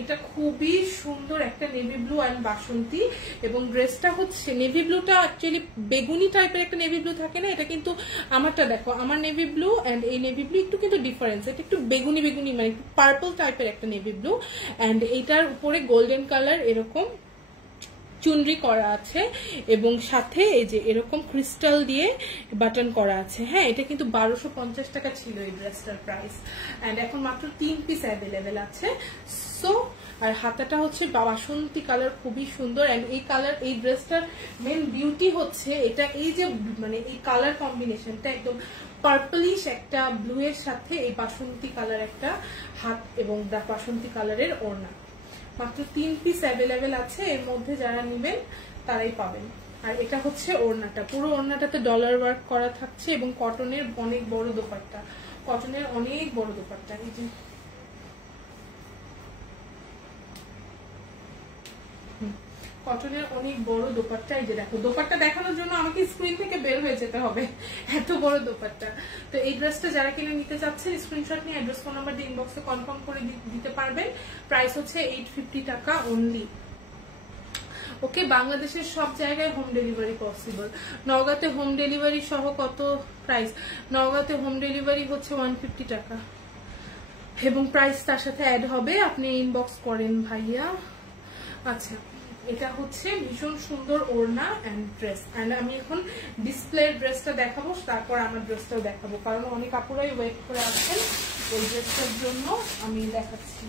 এটা খুবই সুন্দর একটা নেভি ব্লু অ্যান্ড বাসন্তী, এবং ড্রেসটা হচ্ছে নেভি ব্লুটা অ্যাকচুয়ালি বেগুনি টাইপের একটা নেভি ব্লু থাকে না, এটা কিন্তু আমারটা দেখো, আমার নেভি ব্লু অ্যান্ড এই নেভি ব্লু একটু কিন্তু ডিফারেন্স। এটা একটু বেগুনি বেগুনি, মানে একটু পার্পল টাইপের একটা নেভি ব্লু, অ্যান্ড এইটার উপরে গোল্ডেন কালার এরকম চুনরি করা আছে, এবং সাথে এই যে এরকম ক্রিস্টাল দিয়ে বাটন করা আছে। হ্যাঁ, এটা কিন্তু 1250 টাকা ছিল এই ড্রেসটার প্রাইস, এন্ড এখন মাত্র 3 পিস অ্যাভেলেবেল আছে। সো আর হাতাটা হচ্ছে বাসন্তী কালার, খুবই সুন্দর। এন্ড এই কালার, এই ড্রেসটার মেন বিউটি হচ্ছে এটা, এই যে মানে এই কালার কম্বিনেশনটা একদম পার্পলিশ একটা ব্লু এর সাথে এই বাসন্তী কালার একটা হাত এবং বাসন্তী কালারের ওড়না। মাত্র 3 পিস অ্যাভেলেবেল আছে, এর মধ্যে যারা নেবেন তারাই পাবেন। আর এটা হচ্ছে ওড়নাটা, পুরো ওড়নাটাতে ডলার ওয়ার্ক করা থাকছে এবং কটনের অনেক বড় দোপাট্টা, কটনের অনেক বড় দোপাট্টা। এই যে কটনের অনেক বড় দোপাট্টা। এই যে দেখো, দোপাট্টা দেখানোর জন্য আমাকে স্ক্রিন থেকে বের হয়ে যেতে হবে, এত বড় দোপাট্টা। তো এই ড্রেসটা যারা কিনে নিতে চাচ্ছেন স্ক্রিনশট নিয়ে অ্যাড্রেস ফোন নাম্বার দিয়ে ইনবক্সে কনফার্ম করে দিতে পারবেন। প্রাইস হচ্ছে 850 টাকা অনলি। ওকে, বাংলাদেশের সব জায়গায় হোম ডেলিভারি পসিবল। নওগাঁতে হোম ডেলিভারি সহ কত প্রাইস? নওগাঁতে হোম ডেলিভারি হচ্ছে 150 টাকা এবং প্রাইস তার সাথে অ্যাড হবে, আপনি ইনবক্স করেন ভাইয়া। আচ্ছা, এটা হচ্ছে ভীষণ সুন্দর ওড়না এন্ড ড্রেস। এন্ড আমি এখন ডিসপ্লে ড্রেসটা দেখাবো, তারপর আমার ড্রেসটাও দেখাবো, কারণ অনেক আপুরাই ওয়েট করে আছেন ওই ড্রেসটার জন্য। আমি দেখাচ্ছি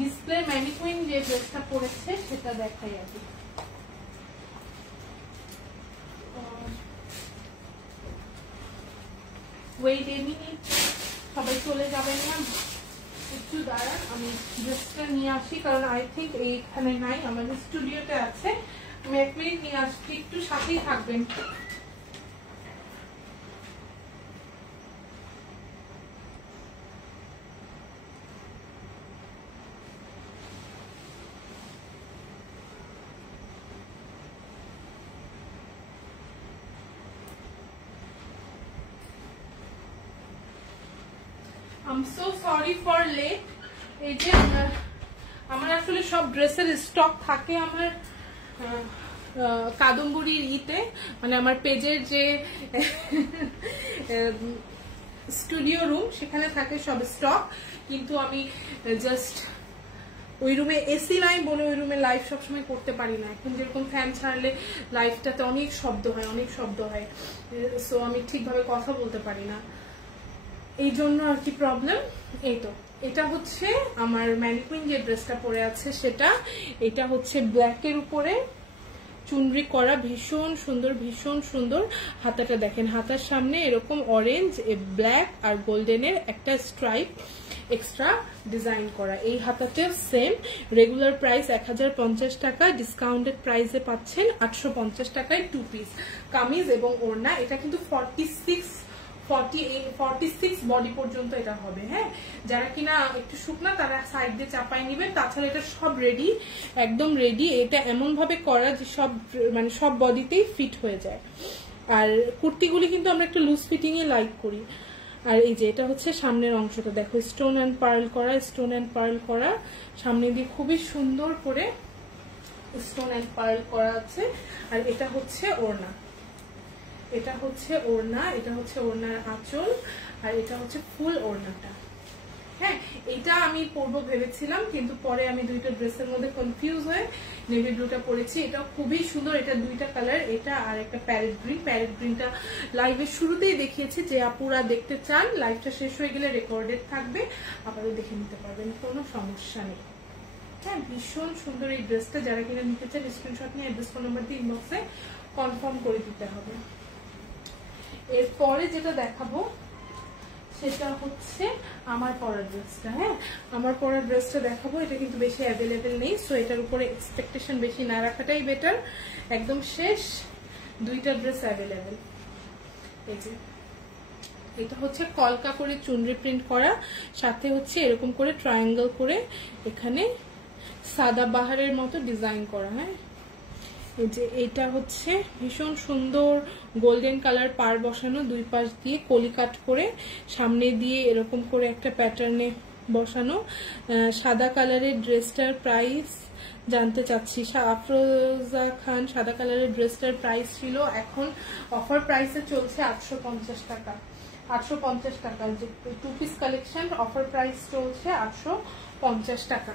ডিসপ্লে ম্যানিকুইন যে ড্রেসটা পরেছে সেটা দেখাই আগে। ওয়েট এ মিনিট, সবাই চলে যাবেন না, একটু দাঁড়ান, আমি ড্রেসটা নিয়ে আসি, কারণ আই থিঙ্ক এইখানে নাই, আমাদের স্টুডিওতে আছে। আমি 1 মিনিট নিয়ে আসছি, একটু সাথেই থাকবেন। I'm so sorry for late. এই যে আমার আসলে সব ড্রেসের স্টক থাকে আমার কাদম্বরীর ইতে, মানে আমার পেজের যে স্টুডিও রুম সেখানে থাকে সব স্টক, কিন্তু আমি জাস্ট ওই রুমে এসি নাই বলে ওই রুমে লাইভ সবসময় করতে পারি না। এখন যেরকম ফ্যান ছাড়লে লাইভটাতে অনেক শব্দ হয়, অনেক শব্দ হয়, সো আমি ঠিকভাবে কথা বলতে পারি না, এই জন্য আর কি প্রবলেম। এই তো এটা হচ্ছে আমার ম্যানিকুইন যে ড্রেসটা পরে আছে সেটা, এটা হচ্ছে ব্ল্যাকের উপরে চুনরি করা, ভীষণ সুন্দর, ভীষণ সুন্দর। হাতাটা দেখেন, হাতার সামনে এরকম অরেঞ্জ, ব্ল্যাক আর গোল্ডেনের একটা স্ট্রাইপ এক্সট্রা ডিজাইন করা। এই হাতাতে সেম রেগুলার প্রাইস 1050 টাকা, ডিসকাউন্টেড প্রাইসে পাচ্ছেন 850 টাকায় 2 পিস কামিজ এবং ওড়না। এটা কিন্তু 46 বডি পর্যন্ত এটা হবে। হ্যাঁ, যারা কিনা একটু শুকনা তারা সাইড দিয়ে চাপাই নিবেন, তাছাড়া এটা সব রেডি, একদম রেডি। এটা এমন ভাবে করা যে সব মানে সব বডিতেই ফিট হয়ে যায়। আর কুর্তিগুলি কিন্তু আমরা একটু লুজ ফিটিং এ লাইক করি। আর এই যে এটা হচ্ছে সামনের অংশটা দেখো, স্টোন অ্যান্ড পার্ল করা, স্টোন অ্যান্ড পার্ল করা, সামনে দিয়ে খুবই সুন্দর করে স্টোন অ্যান্ড পার্ল করা আছে। আর এটা হচ্ছে ওড়না, এটা হচ্ছে ওড়না, এটা হচ্ছে ওড়নার আঁচল, আর এটা হচ্ছে ফুল ওড়নাটা। হ্যাঁ, এটা আমি পরবো ভেবেছিলাম, কিন্তু পরে আমি দুইটা ড্রেসের মধ্যে কনফিউজ হয়ে নেভি ব্লুটা পরেছি। এটা খুবই সুন্দর, এটা দুইটা কালার, এটা আর একটা প্যারেট গ্রিন। প্যারেট গ্রিনটা লাইভের শুরুতেই দেখিয়েছি, যে আপুরা দেখতে চান লাইভটা শেষ হয়ে গেলে রেকর্ডেড থাকবে, আবারও দেখে নিতে পারবেন, কোনো সমস্যা নেই। হ্যাঁ, ভীষণ সুন্দর এই ড্রেসটা, যারা কিনা নিতে চান স্ক্রিনশট নিয়ে অ্যাড্রেস ফোন নাম্বার দিয়ে ইনবক্সে কনফার্ম করে দিতে হবে। এরপরে যেটা দেখাবো সেটা হচ্ছে আমার পরা ড্রেসটা। হ্যাঁ, আমার পরা ড্রেসটা দেখাবো, এটা কিন্তু বেশি অ্যাভেলেবেল নেই, সো এটার উপরে এক্সপেকটেশন বেশি না রাখাটাই বেটার। একদম শেষ দুইটা ড্রেস অ্যাভেলেবেল। এই যে এটা হচ্ছে কলকা করে চুনরি প্রিন্ট করা, সাথে হচ্ছে এরকম করে ট্রায়াঙ্গেল করে এখানে সাদা বাহারের মতো ডিজাইন করা। হ্যাঁ, এই যে এটা হচ্ছে ভীষণ সুন্দর গোল্ডেন কালার পার বসানো, দুই পাশ দিয়ে কলি কাট করে সামনে দিয়ে এরকম করে একটা প্যাটার্নে বসানো। সাদা কালারের ড্রেসটার প্রাইস জানতে চাচ্ছি। আফরোজা খান, সাদা কালারের ড্রেসটার প্রাইস ছিল, এখন অফার প্রাইসে চলছে 850 টাকা। 850 টাকা, যে 2 পিস কালেকশন অফার প্রাইস চলছে 850 টাকা।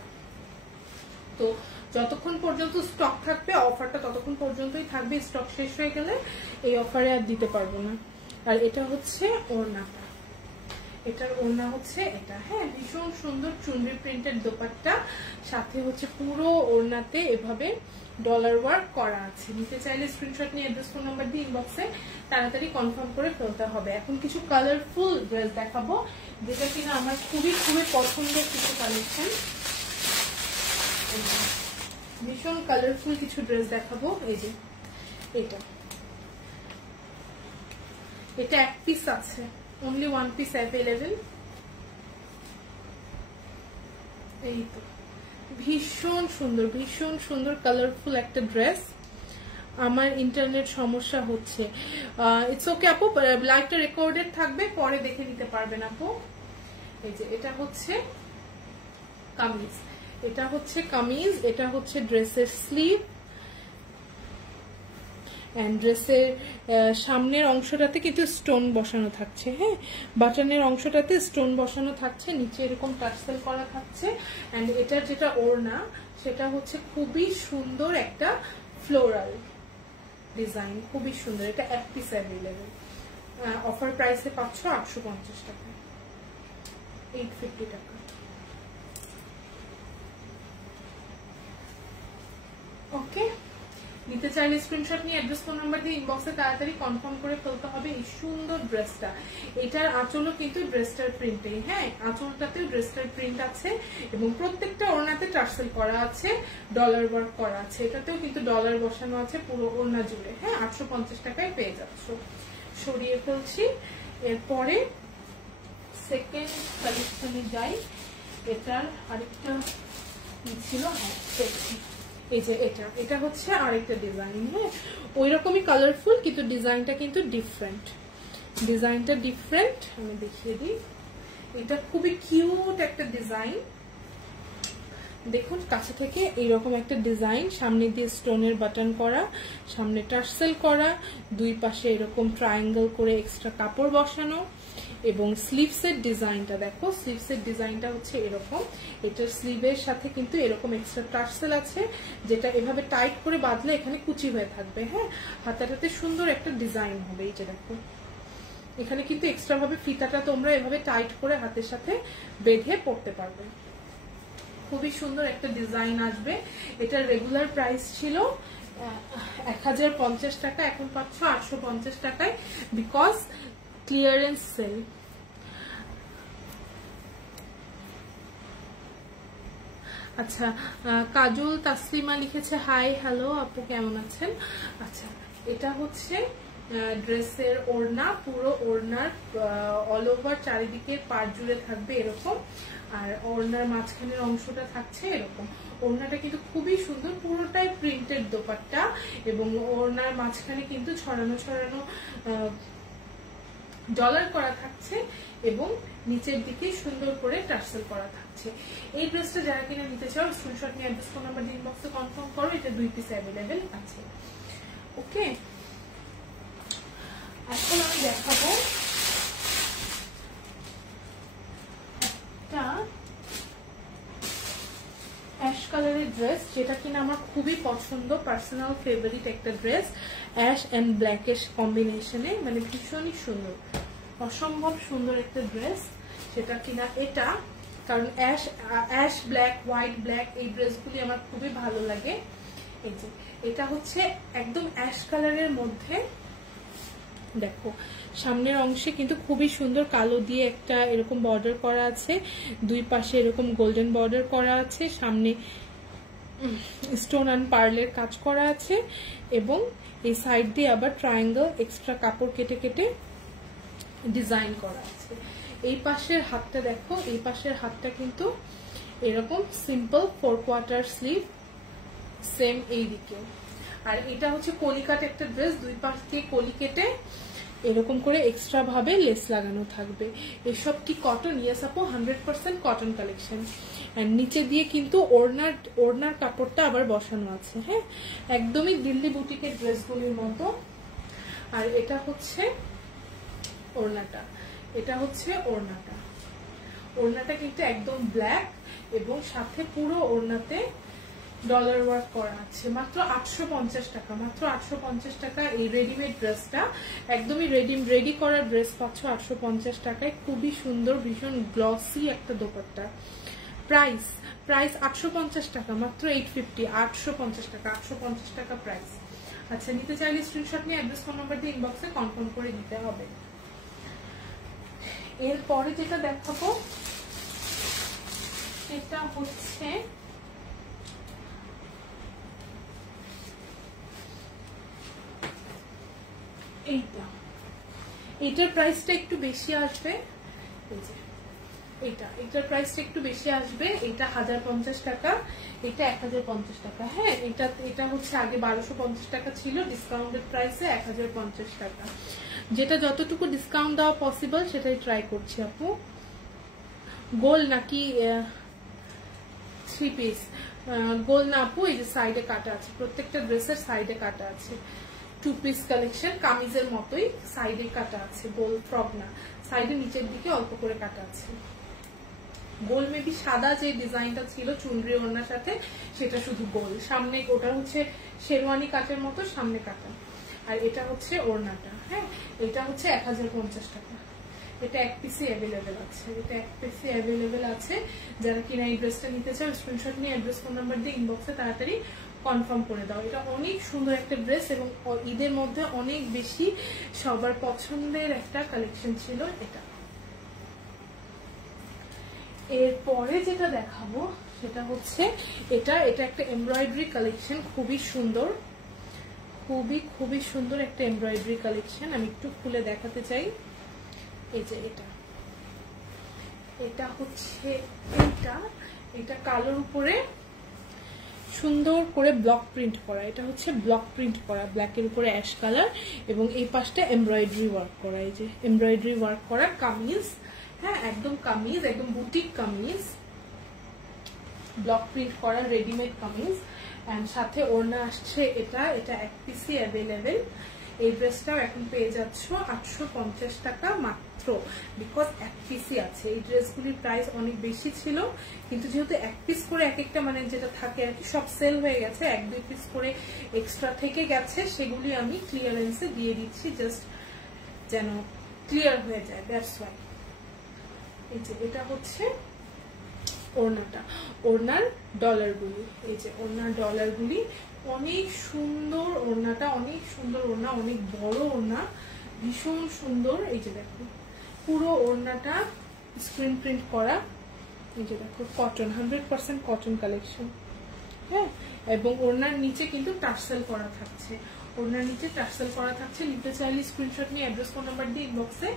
তো যতক্ষণ পর্যন্ত স্টক থাকবে অফারটা ততক্ষণ পর্যন্তই থাকবে, স্টক শেষ হয়ে গেলে এই অফারে আর দিতে পারবো না। আর এটা হচ্ছে ওড়নাটা, এটার ওড়না হচ্ছে এটা। হ্যাঁ, ভীষণ সুন্দর চুনরি প্রিন্টেড দোপাট্টা, সাথে হচ্ছে পুরো ওড়নাতে এভাবে ডলার ওয়ার্ক করা আছে। নিতে চাইলে স্ক্রিনশট নিয়ে অ্যাড্রেস ফোন নাম্বার দিয়ে ইনবক্সে তাড়াতাড়ি কনফার্ম করে ফেলতে হবে। এখন কিছু কালারফুল ড্রেস দেখাবো, যেটা কিনা আমার খুবই খুবই পছন্দের কিছু কালেকশন। ভীষণ কালারফুল কিছু ড্রেস দেখাবো। এই যে এটা এক পিস আছে, অনলি 1 পিস অ্যাভেলেবেল। এই তো ভীষণ সুন্দর কালারফুল একটা ড্রেস। আমার ইন্টারনেট সমস্যা হচ্ছে, ইটস ওকে আপু, লাইভটা রেকর্ডেড থাকবে, পরে দেখে নিতে পারবেন আপু। এই যে এটা হচ্ছে কামিজ, এটা হচ্ছে ড্রেসের স্লিভ এন্ড ড্রেসের সামনের অংশটাতে কিন্তু স্টোন বসানো থাকছে। হ্যাঁ, বাটনের অংশটাতে স্টোন বসানো থাকছে, নিচে এরকম টার্সেল করা থাকছে। এন্ড এটার যেটা ওড়না সেটা হচ্ছে খুবই সুন্দর একটা ফ্লোরাল ডিজাইন, খুবই সুন্দর। এটা এক পিস অ্যাভেলেবেল। অফার প্রাইসে পাচ্ছ 850 টাকা, 850 টাকা। ওকে, নিতে চাইলে স্ক্রিনশট নিয়ে অ্যাড্রেস ফোন নাম্বার দিয়ে ইনবক্সে তাড়াতাড়ি কনফার্ম করে ফেলতে হবে এই সুন্দর ড্রেসটা। এটার আঁচলও কিন্তু ড্রেসটার প্রিন্টেই, হ্যাঁ আঁচলটাতেও ড্রেসটার প্রিন্ট আছে এবং প্রত্যেকটা ওড়নাতে টার্সেল করা আছে, ডলার ওয়ার্ক করা আছে। এটাতেও কিন্তু ডলার বসানো আছে পুরো ওড়না জুড়ে। হ্যাঁ, 850 টাকায় পেয়ে যাচ্ছ। সরিয়ে ফেলছি। এরপরে সেকেন্ড কালেকশনে যাই। এটার আরেকটা ছিল, হ্যাঁ এই যে এটা হচ্ছে আরেকটা ডিজাইন। হ্যাঁ, ওই রকমই কালারফুল কিন্তু ডিজাইনটা কিন্তু ডিফারেন্ট। আমি দেখিয়ে দিই। এটা খুবই কিউট একটা ডিজাইন, দেখুন কাছে থেকে। এইরকম একটা ডিজাইন, সামনে দিয়ে স্টোনের বাটন করা, সামনে টার্সেল করা, দুই পাশে এরকম ট্রায়াঙ্গেল করে এক্সট্রা কাপড় বসানো। এবং স্লিভসের ডিজাইনটা দেখো, স্লিভসের ডিজাইনটা হচ্ছে এরকম। এটার স্লিভের সাথে কিন্তু এরকম এক্সট্রা টার্সেল আছে, যেটা এভাবে টাইট করে বাঁধলে এখানে কুচি হয়ে থাকবে। হ্যাঁ, হাতাটাতে সুন্দর একটা ডিজাইন হবে। এই যে দেখো, এখানে কিন্তু এক্সট্রা ভাবে ফিতাটা তোমরা এভাবে টাইট করে হাতের সাথে বেঁধে পরতে পারবে। খুবই সুন্দর একটা ডিজাইন আসবে। এটার রেগুলার প্রাইস ছিল 1050 টাকা, এখন পাচ্ছ 850 টাকায়, বিকজ ক্লিয়ারেন্স সেল। আচ্ছা, কাজল তাসলিমা লিখেছে হাই হ্যালো আপু, কেমন আছেন? আচ্ছা, এটা হচ্ছে ড্রেসের ওড়না, পুরো ওড়নার অল ওভার চারিদিকে পাড় জুড়ে থাকবে এরকম, আর ওড়নার মাঝখানের অংশটা থাকছে এরকম। ওড়নাটা কিন্তু খুবই সুন্দর, পুরোটাই প্রিন্টেড দোপাট্টা এবং ওড়নার মাঝখানে কিন্তু ছড়ানো ডলার করা থাকছে এবং নিচের দিকে সুন্দর করে টার্সেল করা থাকছে। এই ড্রেসটা যারা কিনা নিতে চাও স্ক্রিনশট নিয়ে অ্যাড্রেস ফোন নাম্বার ইনবক্সে কনফার্ম করো। এটা 2 পিস অ্যাভেলেবেল আছে। ওকে, এখন আমি দেখাবো একটা অ্যাশ কালারের ড্রেস, যেটা কিনা আমার খুবই পছন্দ, পার্সোনাল ফেভারিট একটা ড্রেস। অ্যাশ এন্ড ব্ল্যাকেশ কম্বিনেশনে, মানে ভীষণই সুন্দর, অসম্ভব সুন্দর একটা ড্রেস। সেটা কিনা এটা, কারণ অ্যাশ ব্ল্যাক, হোয়াইট ব্ল্যাক এই ড্রেসগুলি আমার খুবই ভালো লাগে। এই যে এটা হচ্ছে একদম অ্যাশ কালারের মধ্যে, দেখো সামনের অংশে কিন্তু খুবই সুন্দর কালো দিয়ে একটা এরকম বর্ডার করা আছে, দুই পাশে এরকম গোল্ডেন বর্ডার করা আছে, সামনে স্টোন অ্যান্ড পার্লের কাজ করা আছে এবং এই সাইড দিয়ে আবার ট্রায়াঙ্গেল এক্সট্রা কাপড় কেটে কেটে ডিজাইন করা আছে। এই পাশের হাতটা দেখো, এই পাশের হাতটা কিন্তু এরকম সিম্পল 4 কোয়ার্টার স্লিভ, সেম এই দিকে। আর এটা হচ্ছে কলিকাট একটা ড্রেস, দুই পাশ দিয়ে কলি কেটে এরকম করে এক্সট্রা ভাবে লেস লাগানো থাকবে। এসব কি কটন? ইয়েস আপু, 100% কটন কালেকশন। আর নিচে দিয়ে কিন্তু ওড়নার কাপড়টা আবার বসানো আছে। হ্যাঁ, একদমই দিল্লি বুটিকের ড্রেসগুলির মতো। আর এটা হচ্ছে ওড়নাটা, ওড়নাটা কিন্তু একদম ব্ল্যাক এবং সাথে পুরো ওড়নাতে ডলার ওয়ার্ক করা আছে। মাত্র 850 টাকা, মাত্র 850 টাকা এই রেডিমেড ড্রেসটা। একদমই রেডি করা ড্রেস পাচ্ছ 850 টাকায়। খুবই সুন্দর, ভীষণ গ্লসি একটা দোপাট্টা। প্রাইস 850 টাকা, মাত্র 850, 850 টাকা, 850 টাকা প্রাইস। আচ্ছা, নিতে চাইলে স্ক্রিনশট নিয়ে অ্যাড্রেস ফোন নাম্বার দিয়ে ইনবক্সে কনফার্ম করে দিতে হবে। এরপরে যেটা দেখাবো সেটা হচ্ছে এইটার প্রাইসটা একটু বেশি আসবে, এটার প্রাইসটা একটু বেশি আসবে। এটা 1050 টাকা, এটা 1050 টাকা। হ্যাঁ, এটা হচ্ছে আগে 1250 টাকা ছিল, ডিসকাউন্টেড প্রাইসে 1050 টাকা। যেটা যতটুকু ডিসকাউন্ট দেওয়া পসিবল সেটাই ট্রাই করছি আপু। গোল নাকি 3 পিস? গোল না আপু, এই যে সাইডে কাটা আছে, প্রত্যেকটা ড্রেসের সাইডে কাটা আছে। 2 পিস কালেকশন, কামিজের মতোই সাইডে কাটা আছে, গোল ফ্রক না, সাইডে নিচের দিকে অল্প করে কাটা আছে। গোল মেবি সাদা যে ডিজাইনটা ছিল চুনরি ওড়নার সাথে সেটা শুধু গোল, সামনে ওটা হচ্ছে শেরওয়ানি কাটের মতো সামনে কাটা, আর এটা হচ্ছে ওড়নাটা। হ্যাঁ, এটা হচ্ছে 1050 টাকা। এটা এক পিসে অ্যাভেলেবেল আছে, এটা এক পিসে অ্যাভেলেবেল আছে। যারা কিনা এই ড্রেসটা নিতে চাও স্ক্রিনশট নিয়ে অ্যাড্রেস ফোন নাম্বার দিয়ে ইনবক্সে তাড়াতাড়ি কনফার্ম করে দাও। এটা অনেক সুন্দর একটা ড্রেস এবং ঈদের মধ্যে অনেক বেশি সবার পছন্দের একটা কালেকশন ছিল এটা। এরপরে যেটা দেখাবো সেটা হচ্ছে এটা একটা এমব্রয়ডারি কালেকশন, খুবই সুন্দর, খুবই সুন্দর একটা এমব্রয়ডারি কালেকশন। আমি একটু খুলে দেখাতে চাই। এই যে এটা হচ্ছে এটা কালোর উপরে সুন্দর করে ব্লক প্রিন্ট করা, এটা হচ্ছে ব্লক প্রিন্ট করা, ব্ল্যাকের উপরে অ্যাশ কালার এবং এই পাশটা এমব্রয়ডারি ওয়ার্ক করা। এই যে এমব্রয়ডারি ওয়ার্ক করা কামিজ, হ্যাঁ একদম কামিজ, একদম বুটিক কামিজ, ব্লক প্রিন্ট করা রেডিমেড কামিজ। এন্ড সাথে ওড়না আসছে এটা এক পিসি অ্যাভেলেবেল। এই ড্রেসটাও এখন পেয়ে যাচ্ছ 850 টাকা মাত্র, বিকজ এক পিসি আছে। এই ড্রেসগুলির প্রাইস অনেক বেশি ছিল, কিন্তু যেহেতু এক পিস করে এক একটা মানে যেটা থাকে আর কি সব সেল হয়ে গেছে, 1-2 পিস করে এক্সট্রা থেকে গেছে, সেগুলি আমি ক্লিয়ারেন্সে দিয়ে দিচ্ছি জাস্ট যেন ক্লিয়ার হয়ে যায়, দ্যাটস ওয়াই। এই যে এটা হচ্ছে ওড়নাটা, ওড়নার ডলারগুলি, এই যে ওড়নার ডলারগুলি অনেক সুন্দর। ওড়নাটা অনেক সুন্দর, ওড়না অনেক বড়, ওড়না ভীষণ সুন্দর। এই যে দেখো পুরো ওড়নাটা স্ক্রিন প্রিন্ট করা, এই যে দেখো কটন, 100% কটন কালেকশন। হ্যাঁ, এবং ওড়নার নিচে কিন্তু টার্সেল করা থাকছে, ওড়নার নিচে টার্সেল করা থাকছে। নিতে চাইলে স্ক্রিনশট নিয়ে অ্যাড্রেস ফোন নাম্বার দিয়ে ইনবক্সে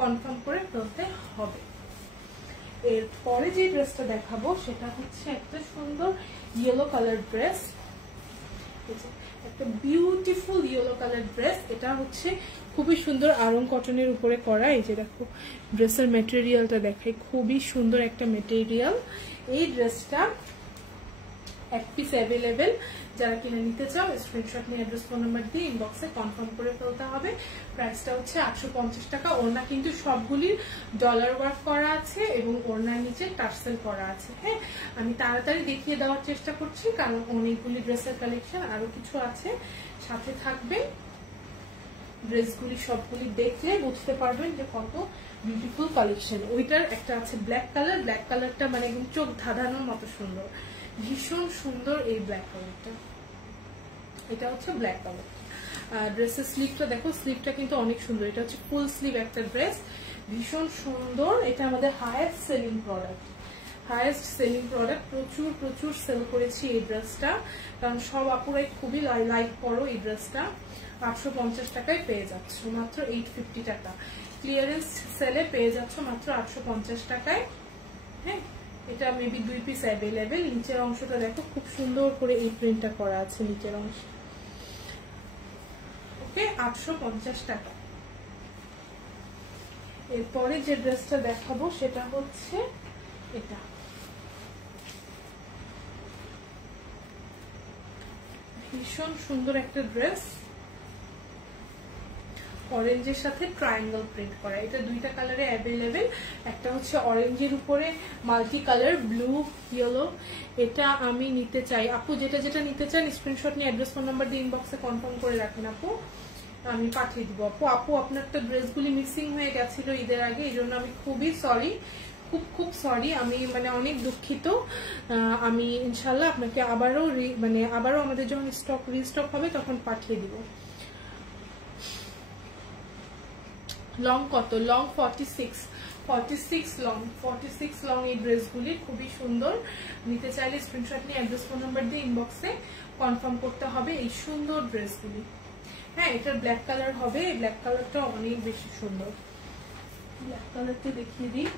কনফার্ম করে ফেলতে হবে। এরপরে যে ড্রেসটা দেখাবো সেটা হচ্ছে একটা সুন্দর ইয়েলো কালার ড্রেস, একটা বিউটিফুল ইয়েলো কালার ড্রেস। এটা হচ্ছে খুবই সুন্দর আরং কটনের উপরে করা। এই যে দেখো ড্রেসের মেটেরিয়ালটা দেখাই, খুবই সুন্দর একটা মেটেরিয়াল। এই ড্রেসটা এক পিস অ্যাভেলেবেল, যারা কিনে নিতে চাও স্ক্রিনশট নিয়ে অ্যাড্রেস ফোন নাম্বার দিয়ে ইনবক্সে কনফার্ম করে ফেলতে হবে। প্রাইসটা হচ্ছে 850 টাকা। ওড়না কিন্তু সবগুলির ডলার ওয়ার্ক করা আছে এবং ওড়নার নিচে টার্সেল করা আছে। হ্যাঁ, আমি তাড়াতাড়ি দেখিয়ে দেওয়ার চেষ্টা করছি কারণ অনেকগুলি ড্রেসের কালেকশন আরো কিছু আছে, সাথে থাকবে। ড্রেসগুলি সবগুলি দেখলে বুঝতে পারবেন যে কত বিউটিফুল কালেকশন। ওইটার একটা আছে ব্ল্যাক কালার, ব্ল্যাক কালারটা মানে একদম চোখ ধাঁধানোর মতো সুন্দর, ভীষণ সুন্দর এই ব্ল্যাক কালারটা। এটা হচ্ছে ব্ল্যাক কালার। ড্রেসের স্লিভটা দেখো, স্লিভটা কিন্তু অনেক সুন্দর, এটা হচ্ছে ফুল স্লিভ একটা ড্রেস, ভীষণ সুন্দর। এটা আমাদের highest selling product, highest selling product. প্রচুর সেল করেছি এই ড্রেসটা, কারণ সব আপুরাই খুবই লাইক করো এই ড্রেসটা। 850 টাকায় পেয়ে যাচ্ছ, মাত্র 850 টাকা। ক্লিয়ারেন্স সেলে পেয়ে যাচ্ছ মাত্র 850 টাকায়। হ্যাঁ, এটা মেবি 2 পিস অ্যাভেলেবেল। নিচের অংশটা দেখো খুব সুন্দর করে এই প্রিন্টটা করা আছে নিচের অংশ। ওকে, 850 টাকা। এরপরে যে ড্রেসটা দেখাবো সেটা হচ্ছে এটা, ভীষণ সুন্দর একটা ড্রেস, অরেঞ্জের সাথে ট্রায়াঙ্গেল প্রিন্ট করা। এটা দুইটা কালারে অ্যাভেলেবেল, একটা হচ্ছে অরেঞ্জের উপরে মাল্টি কালার ব্লু ইয়েলো। এটা আমি নিতে চাই। আপু যেটা নিতে চান স্ক্রিনশট নিয়ে অ্যাড্রেস ফোন নাম্বার দিয়ে ইনবক্সে কনফার্ম করে রাখেন আপু, আমি পাঠিয়ে দিব। আপু আপনার তো ড্রেসগুলি মিসিং হয়ে গেছিল ঈদের আগে, এই জন্য আমি খুবই সরি, খুব সরি, আমি মানে অনেক দুঃখিত। আমি ইনশাল্লাহ আপনাকে আবারও আমাদের যখন রিস্টক হবে তখন পাঠিয়ে দিব। লং কত? লং 46 লং এই ড্রেসগুলি খুবই সুন্দর। নিতে চাইলে স্ক্রিনশট নিয়ে অ্যাড্রেস ফোন নাম্বার দিয়ে ইনবক্সে কনফার্ম করতে হবে এই সুন্দর ড্রেসগুলি। হ্যাঁ এটার ব্ল্যাক কালার হবে, ব্ল্যাক কালারটা অনেক বেশি সুন্দর। ব্ল্যাক কালারটা দেখিয়ে দিই।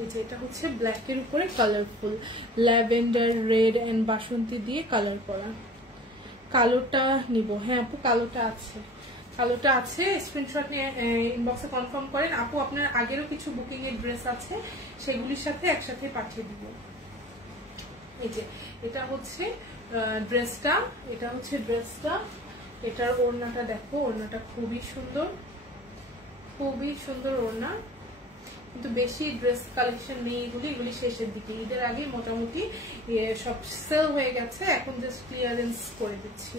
এই যে এটা হচ্ছে ব্ল্যাক এর উপরে কালারফুল ল্যাভেন্ডার, রেড এন্ড বাসন্তী দিয়ে কালার করা। কালোটা নিব। হ্যাঁ আপু কালোটা আছে, কালোটা আছে, স্ক্রিনশট নিয়ে ইনবক্সে কনফার্ম করেন। আপু আপনার আগেরও কিছু বুকিং এর ড্রেস আছে, সেগুলির সাথে একসাথে পাঠিয়ে দিব। এই যে এটা হচ্ছে ড্রেসটা, এটা হচ্ছে ড্রেসটা। এটার ওড়নাটা দেখো, ওড়নাটা খুবই সুন্দর, খুবই সুন্দর ওড়না। কিন্তু বেশি ড্রেস কালেকশন নেই, এগুলি শেষের দিকে, ঈদের আগে মোটামুটি সব সেল হয়ে গেছে, এখন জাস্ট ক্লিয়ারেন্স করে দিচ্ছি।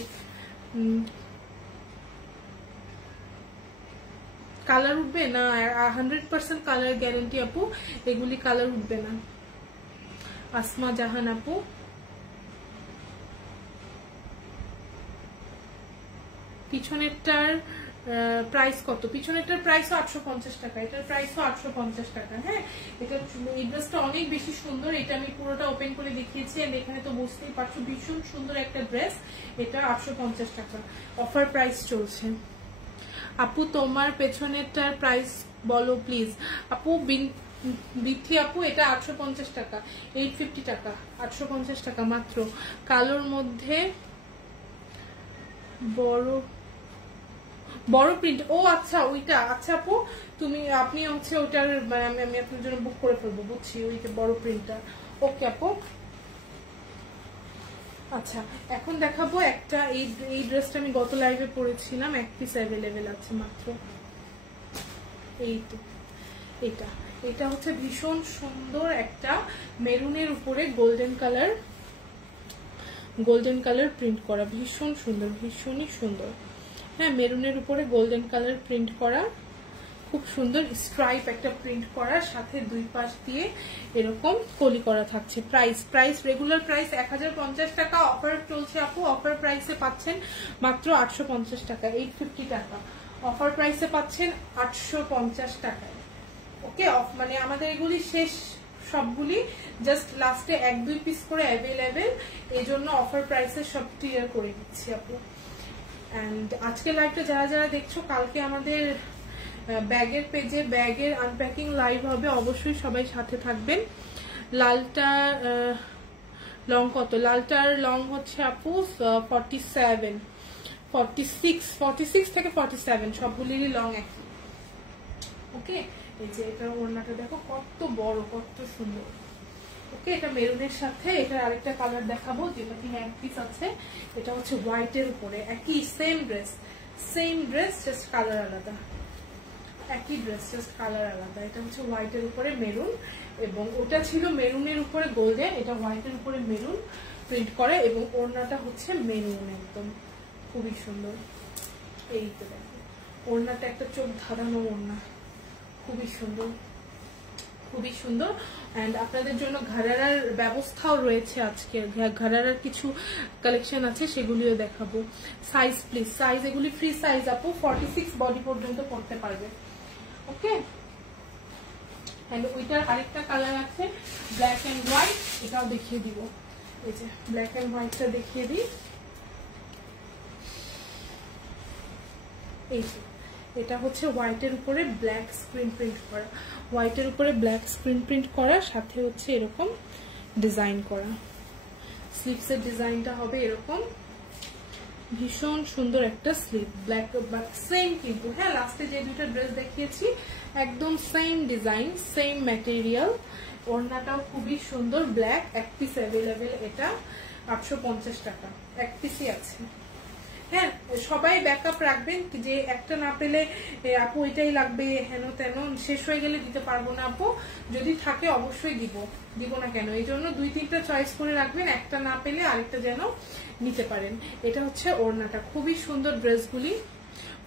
কালার উঠবে না, 100% কালার গ্যারান্টি আপু, এগুলি কালার উঠবে না। আসমা জাহান আপু, পিছনেরটার প্রাইস কত? পিছনেরটার প্রাইস 850 টাকা, এটার প্রাইস 850 টাকা। হ্যাঁ এটা এই ড্রেসটা অনেক বেশি সুন্দর, এটা আমি পুরোটা ওপেন করে দেখিয়েছি, আর এখানে তো বুঝতেই পারছো ভীষণ সুন্দর একটা ড্রেস। এটা 850 টাকা অফার প্রাইস চলছে। আপু তোমার পেছনেরটার প্রাইস বলো প্লিজ। আপু বৃদ্ধি আপু এটা 850 টাকা, 850 টাকা, 850 টাকা মাত্র। কালোর মধ্যে বড় প্রিন্ট, ও আচ্ছা ওইটা, আচ্ছা আপু আপনি হচ্ছে ওইটার আমি আপনার জন্য বুক করে ফেলবো, বুঝছি, ওইটা বড় প্রিন্টটা। ওকে আপু। আচ্ছা এখন দেখাবো একটা, এই ড্রেসটা আমি গত লাইভে পরেছিলাম, এক পিস অ্যাভেলেবেল আছে মাত্র। এই তো এটা, এটা হচ্ছে ভীষণ সুন্দর একটা মেরুনের উপরে গোল্ডেন কালার প্রিন্ট করা, ভীষণ সুন্দর, ভীষণই সুন্দর। হ্যাঁ মেরুনের উপরে গোল্ডেন কালার প্রিন্ট করা, খুব সুন্দর স্ট্রাইপ একটা প্রিন্ট করা, সাথে দুই পাশ দিয়ে এরকম কলি করা থাকছে। প্রাইস রেগুলার প্রাইস 1050 টাকা, অফার চলছে আপু, অফার প্রাইসে পাচ্ছেন মাত্র 850 টাকা, 850 টাকা অফার প্রাইসে পাচ্ছেন 850 টাকায়। ওকে মানে আমাদের এগুলি শেষ সবগুলি, জাস্ট লাস্টে 1-2 পিস করে অ্যাভেলেবেল, এই জন্য অফার প্রাইসে সব ক্লিয়ার করে দিচ্ছি আপু। এন্ড আজকে লাইভটা যারা যারা দেখছো, কালকে আমাদের ব্যাগের পেজে ব্যাগের আনপ্যাকিং লাইভ হবে, অবশ্যই সবাই সাথে থাকবেন। লালটা লং কত? লালটার লং হচ্ছে আপু 46 থেকে 47, সবগুলিরই লং একই। ওকে এই যে এটা ওড়নাটা দেখো কত বড়, কত সুন্দর। ওকে এটা মেরুনের সাথে এটার আরেকটা কালার দেখাবো, যেটা কি এক পিস আছে। এটা হচ্ছে হোয়াইটের উপরে, একই সেম ড্রেস জাস্ট কালার আলাদা, একই ড্রেস জাস্ট কালার আলাদা। এটা হচ্ছে হোয়াইটের উপরে মেরুন, এবং ওটা ছিল মেরুনের উপরে গোল্ডেন, এটা হোয়াইটের উপরে মেরুন প্রিন্ট করে, এবং ওড়নাটা হচ্ছে মেরুন, একদম খুবই সুন্দর। এই তো দেখো ওড়নাটা একটা চোখ ধাঁধানো ওড়না, খুবই সুন্দর, খুবই সুন্দর। এন্ড আপনাদের জন্য ঘাড়ারার ব্যবস্থাও রয়েছে, আজকে ঘাড়ারার কিছু কালেকশন আছে, সেগুলিও দেখাবো। সাইজ প্লিজ, সাইজ এগুলি ফ্রি সাইজ আপু, 46 বডি পর্যন্ত পড়তে পারবে। ওকে এন্ড ওইটার আরেকটা কালার আছে ব্ল্যাক এন্ড হোয়াইট, এটাও দেখিয়ে দিব। এই যে ব্ল্যাক এন্ড হোয়াইটটা দেখিয়ে দিই। এই যে এটা হচ্ছে হোয়াইটের উপরে ব্ল্যাক স্ক্রিন প্রিন্ট করা, হোয়াইটের উপরে ব্ল্যাক স্ক্রিন প্রিন্ট করা, সাথে হচ্ছে এরকম ডিজাইন করা, স্লিভসের ডিজাইনটা হবে এরকম, ভীষণ সুন্দর একটা স্লিভ, ব্ল্যাক সেম কিন্তু। হ্যাঁ লাস্টে যে দুইটা ড্রেস দেখিয়েছি একদম সেম ডিজাইন, সেম ম্যাটেরিয়াল। ওড়নাটাও খুবই সুন্দর, ব্ল্যাক, এক পিস অ্যাভেলেবেল, এটা 850 টাকা, এক পিসই আছে। হ্যাঁ সবাই ব্যাকআপ রাখবেন, যে একটা না পেলে আপু এটাই লাগবে হেন তেন, শেষ হয়ে গেলে দিতে পারবো না আপু, যদি থাকে অবশ্যই দিব না কেন, এই জন্য 2-3টা চয়েস করে রাখবেন, একটা না পেলে আরেকটা যেন নিতে পারেন। এটা হচ্ছে ওড়নাটা, খুবই সুন্দর ড্রেসগুলি,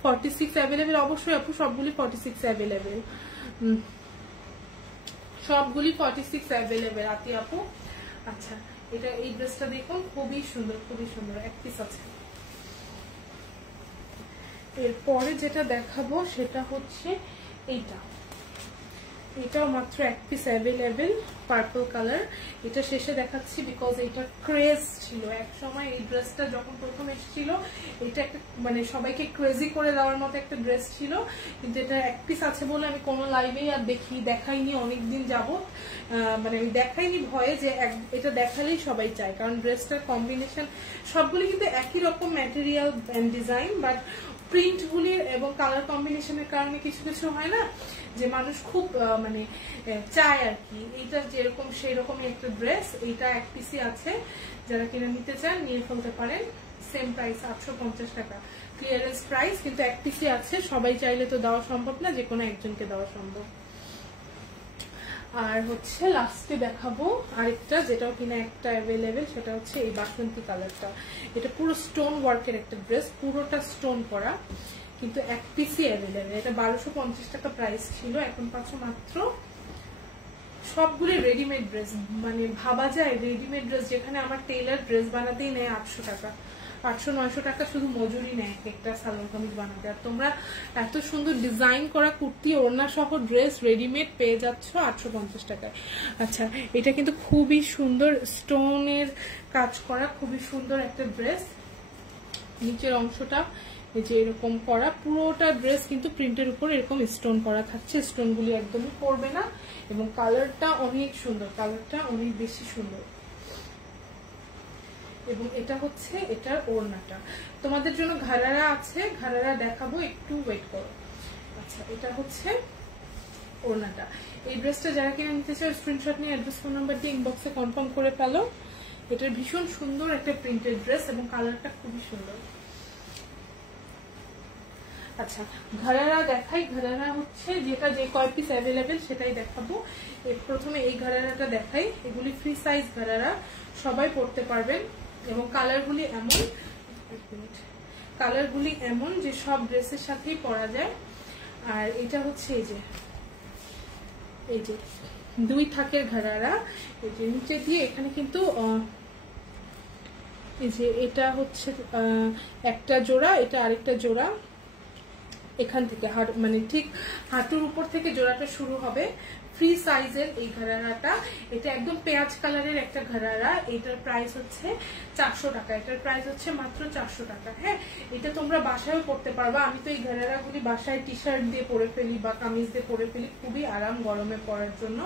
46 অ্যাভেলেবেল, অবশ্যই আপু সবগুলি 46 অ্যাভেলেবেল, সবগুলি 46 অ্যাভেলেবেল আতি আপু। আচ্ছা এটা এই ড্রেসটা দেখুন, খুবই সুন্দর, খুবই সুন্দর, এক পিস আছে। এরপরে যেটা দেখাবো সেটা হচ্ছে এইটা, এটাও মাত্র এক পিস অ্যাভেলেবেল, পার্পল কালার। এটা শেষে দেখাচ্ছি বিকজ এটা ক্রেজ ছিল এক সময়। এই ড্রেসটা যখন প্রথম এসেছিল এটা একটা মানে সবাইকে ক্রেজি করে দেওয়ার মতো একটা ড্রেস ছিল, কিন্তু এটা এক পিস আছে বলে আমি কোনো লাইভেই আর দেখাইনি অনেকদিন যাবত। মানে আমি দেখাইনি ভয়ে যে এটা দেখালেই সবাই চায়, কারণ ড্রেসটার কম্বিনেশন সবগুলি কিন্তু একই রকম material and design, but print গুলি এবং কালার কম্বিনেশনের কারণে কিছু কিছু হয় না যে মানুষ খুব মানে চায় আর কি। এইটা যেরকম সেই রকমই একটা ড্রেস, এইটা এক পিসি আছে, যারা কিনে নিতে চান নিয়ে ফেলতে পারেন। সেম প্রাইস 850 টাকা ক্লিয়ারেন্স প্রাইস, কিন্তু এক পিসি আছে, সবাই চাইলে তো দেওয়া সম্ভব না, যে কোনো একজনকে দেওয়া সম্ভব। আর হচ্ছে লাস্টে দেখাবো আরেকটা, যেটাও কিনা একটা অ্যাভেলেবেল, সেটা হচ্ছে এই বাসন্তী কালারটা। এটা পুরো স্টোন ওয়ার্কের একটা ড্রেস, পুরোটা স্টোন করা, কিন্তু এক পিসি অ্যাভেলেবেল। এটা 1250 টাকা প্রাইস ছিল, এখন পাচ্ছ মাত্র। সবগুলি রেডিমেড ড্রেস, মানে ভাবা যায় রেডিমেড ড্রেস, যেখানে আমার টেলার ড্রেস বানাতেই নেয় 800 টাকা, 800-900 টাকা শুধু মজুরি নেয় একটা সালোয়ার কামিজ বানাতে। আর তোমরা এত সুন্দর ডিজাইন করা কুর্তি ওড়না সহ ড্রেস রেডিমেড পেয়ে যাচ্ছ 850 টাকায়। আচ্ছা, এটা কিন্তু খুবই সুন্দর স্টোনের কাজ করা, খুবই সুন্দর একটা ড্রেস। নিচের অংশটা এই যে এরকম করা, পুরোটা ড্রেস কিন্তু প্রিন্টের উপর এরকম স্টোন করা থাকছে, স্টোনগুলি একদমই পড়বে না, এবং কালারটা অনেক সুন্দর, কালারটা অনেক বেশি সুন্দর। এবং এটা হচ্ছে এটার ওড়নাটা। তোমাদের জন্য ঘাড়ারা আছে, ঘাড়ারা দেখাবো, একটু ওয়েট করো। আচ্ছা, এটা হচ্ছে ওড়নাটা। এই ড্রেসটা যারা কিনে নিতে চায় স্ক্রিনশট নিয়ে অ্যাড্রেস ফোন নাম্বার দিয়ে ইনবক্সে কনফার্ম করে ফেলো। এটার ভীষণ সুন্দর একটা প্রিন্টেড ড্রেস এবং কালারটা খুবই সুন্দর। আচ্ছা, ঘাড়ারা দেখাই। ঘাড়ারা হচ্ছে যেটা যে কয় পিস অ্যাভেলেবেল সেটাই দেখাবো। প্রথমে এই ঘাড়ারাটা দেখাই। এগুলি ফ্রি সাইজ ঘাড়ারা, সবাই পড়তে পারবেন, এবং কালারগুলি এমন যে সব ড্রেসের সাথেই পরা যায়। আর এটা হচ্ছে এই যে দুই থাকের ঘাড়ারা, এই যে নিচে দিয়ে এখানে কিন্তু এই যে এটা হচ্ছে একটা জোড়া, এটা আরেকটা জোড়া, এখান থেকে মানে ঠিক হাঁটুর উপর থেকে জোড়াটা শুরু হবে। ফ্রি সাইজের এই ঘাড়ারাটা, এটা একদম পেঁয়াজ কালারের একটা ঘাড়ারা। এটার প্রাইস হচ্ছে 400 টাকা, এটার প্রাইস হচ্ছে মাত্র 400 টাকা। হ্যাঁ, এটা তোমরা বাসায়ও পড়তে পারবা। আমি তো এই ঘাড়ারাগুলি বাসায় টি শার্ট দিয়ে পরে ফেলি বা কামিজ দিয়ে পরে ফেলি, খুবই আরাম গরমে পরার জন্য।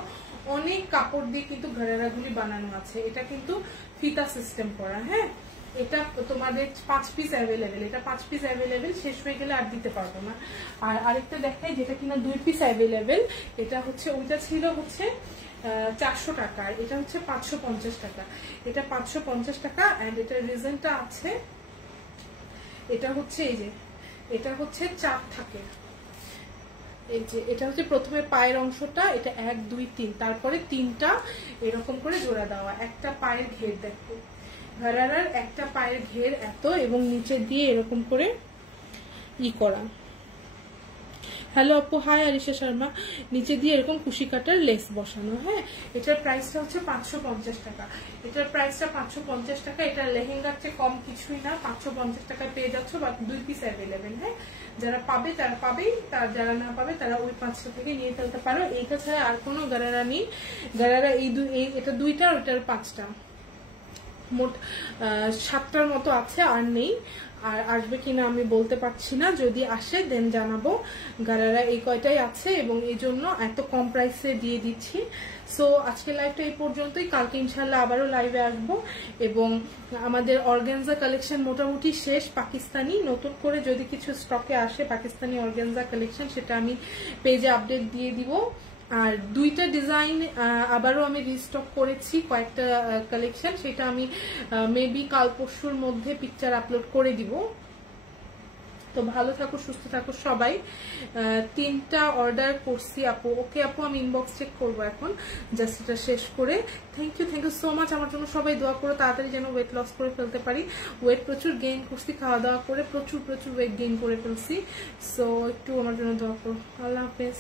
অনেক কাপড় দিয়ে কিন্তু ঘাড়ারাগুলি বানানো আছে। এটা কিন্তু ফিতা সিস্টেম করা। হ্যাঁ, এটা তোমাদের 5 পিস অ্যাভেলেবেল, এটা 5 পিস অ্যাভেলেবেল, শেষ হয়ে গেলে আর দিতে পারবো না। আর আরেকটা দেখাই যেটা কিনা 2 পিস অ্যাভেলেবেল। এটা হচ্ছে ওইটা ছিল হচ্ছে 400 টাকা, আর এটা হচ্ছে 550 টাকা। এটা 550 টাকা। এন্ড এটার রিজনটা আছে, এটা হচ্ছে এই যে এটা হচ্ছে 4 থাকে। এই যে এটা হচ্ছে প্রথমে পায়ের অংশটা, এটা 1 2 3, তারপরে 3টা এরকম করে জোড়া দেওয়া। একটা পায়ের ঘের দেখো, ঘাড়ারার একটা পায়ের ঘের এত, এবং নিচে দিয়ে এরকম করে করা। হ্যালো আপু, হাই আরিশা শর্মা। নিচে দিয়ে এরকম কুশি কাটার লেস বসানো। হ্যাঁ, এটার প্রাইসটা হচ্ছে 550 টাকা। এটার প্রাইসটা 550 টাকা। এটা লেহেঙ্গার চেয়ে কম কিছুই না, 550 টাকায় পেয়ে যাচ্ছ, বা 2 পিস অ্যাভেলেবেল। হ্যাঁ, যারা পাবে তারা পাবেই, তার যারা না পাবে তারা ওই 500 থেকে নিয়ে ফেলতে পারো। এইটা ছাড়া আর কোনো গারারা নেই। গারারা এটা 2টা, ওইটার 5টা, মোট 7টার মতো আছে, আর নেই। আর আসবে কিনা আমি বলতে পারছি না, যদি আসে দেন জানাবো। গারারা এই কয়টাই আছে, এবং এই জন্য এত কম প্রাইসে দিয়ে দিচ্ছি। সো আজকে লাইভটা এই পর্যন্তই। কালকে ইনশাল্লাহ আবারও লাইভে আসবো, এবং আমাদের অর্গানজা কালেকশন মোটামুটি শেষ। পাকিস্তানি নতুন করে যদি কিছু স্টকে আসে পাকিস্তানি অর্গানজা কালেকশন, সেটা আমি পেজে আপডেট দিয়ে দিব। আর 2টা ডিজাইন আবারও আমি রিস্টক করেছি, কয়েকটা কালেকশন, সেটা আমি মেবি কাল পরশুর মধ্যে পিকচার আপলোড করে দিব। তো ভালো থাকো, সুস্থ থাকো সবাই। 3টা অর্ডার করছি আপু। ওকে আপু, আমি ইনবক্স চেক করবো এখন, জাস্ট এটা শেষ করে। Thank you so much. আমার জন্য সবাই দোয়া করো, তাড়াতাড়ি যেন ওয়েট লস করে ফেলতে পারি। ওয়েট প্রচুর গেইন করছি, খাওয়া দাওয়া করে প্রচুর ওয়েট গেইন করে ফেলছি। সো একটু আমার জন্য দোয়া করো। আল্লাহ হাফেজ।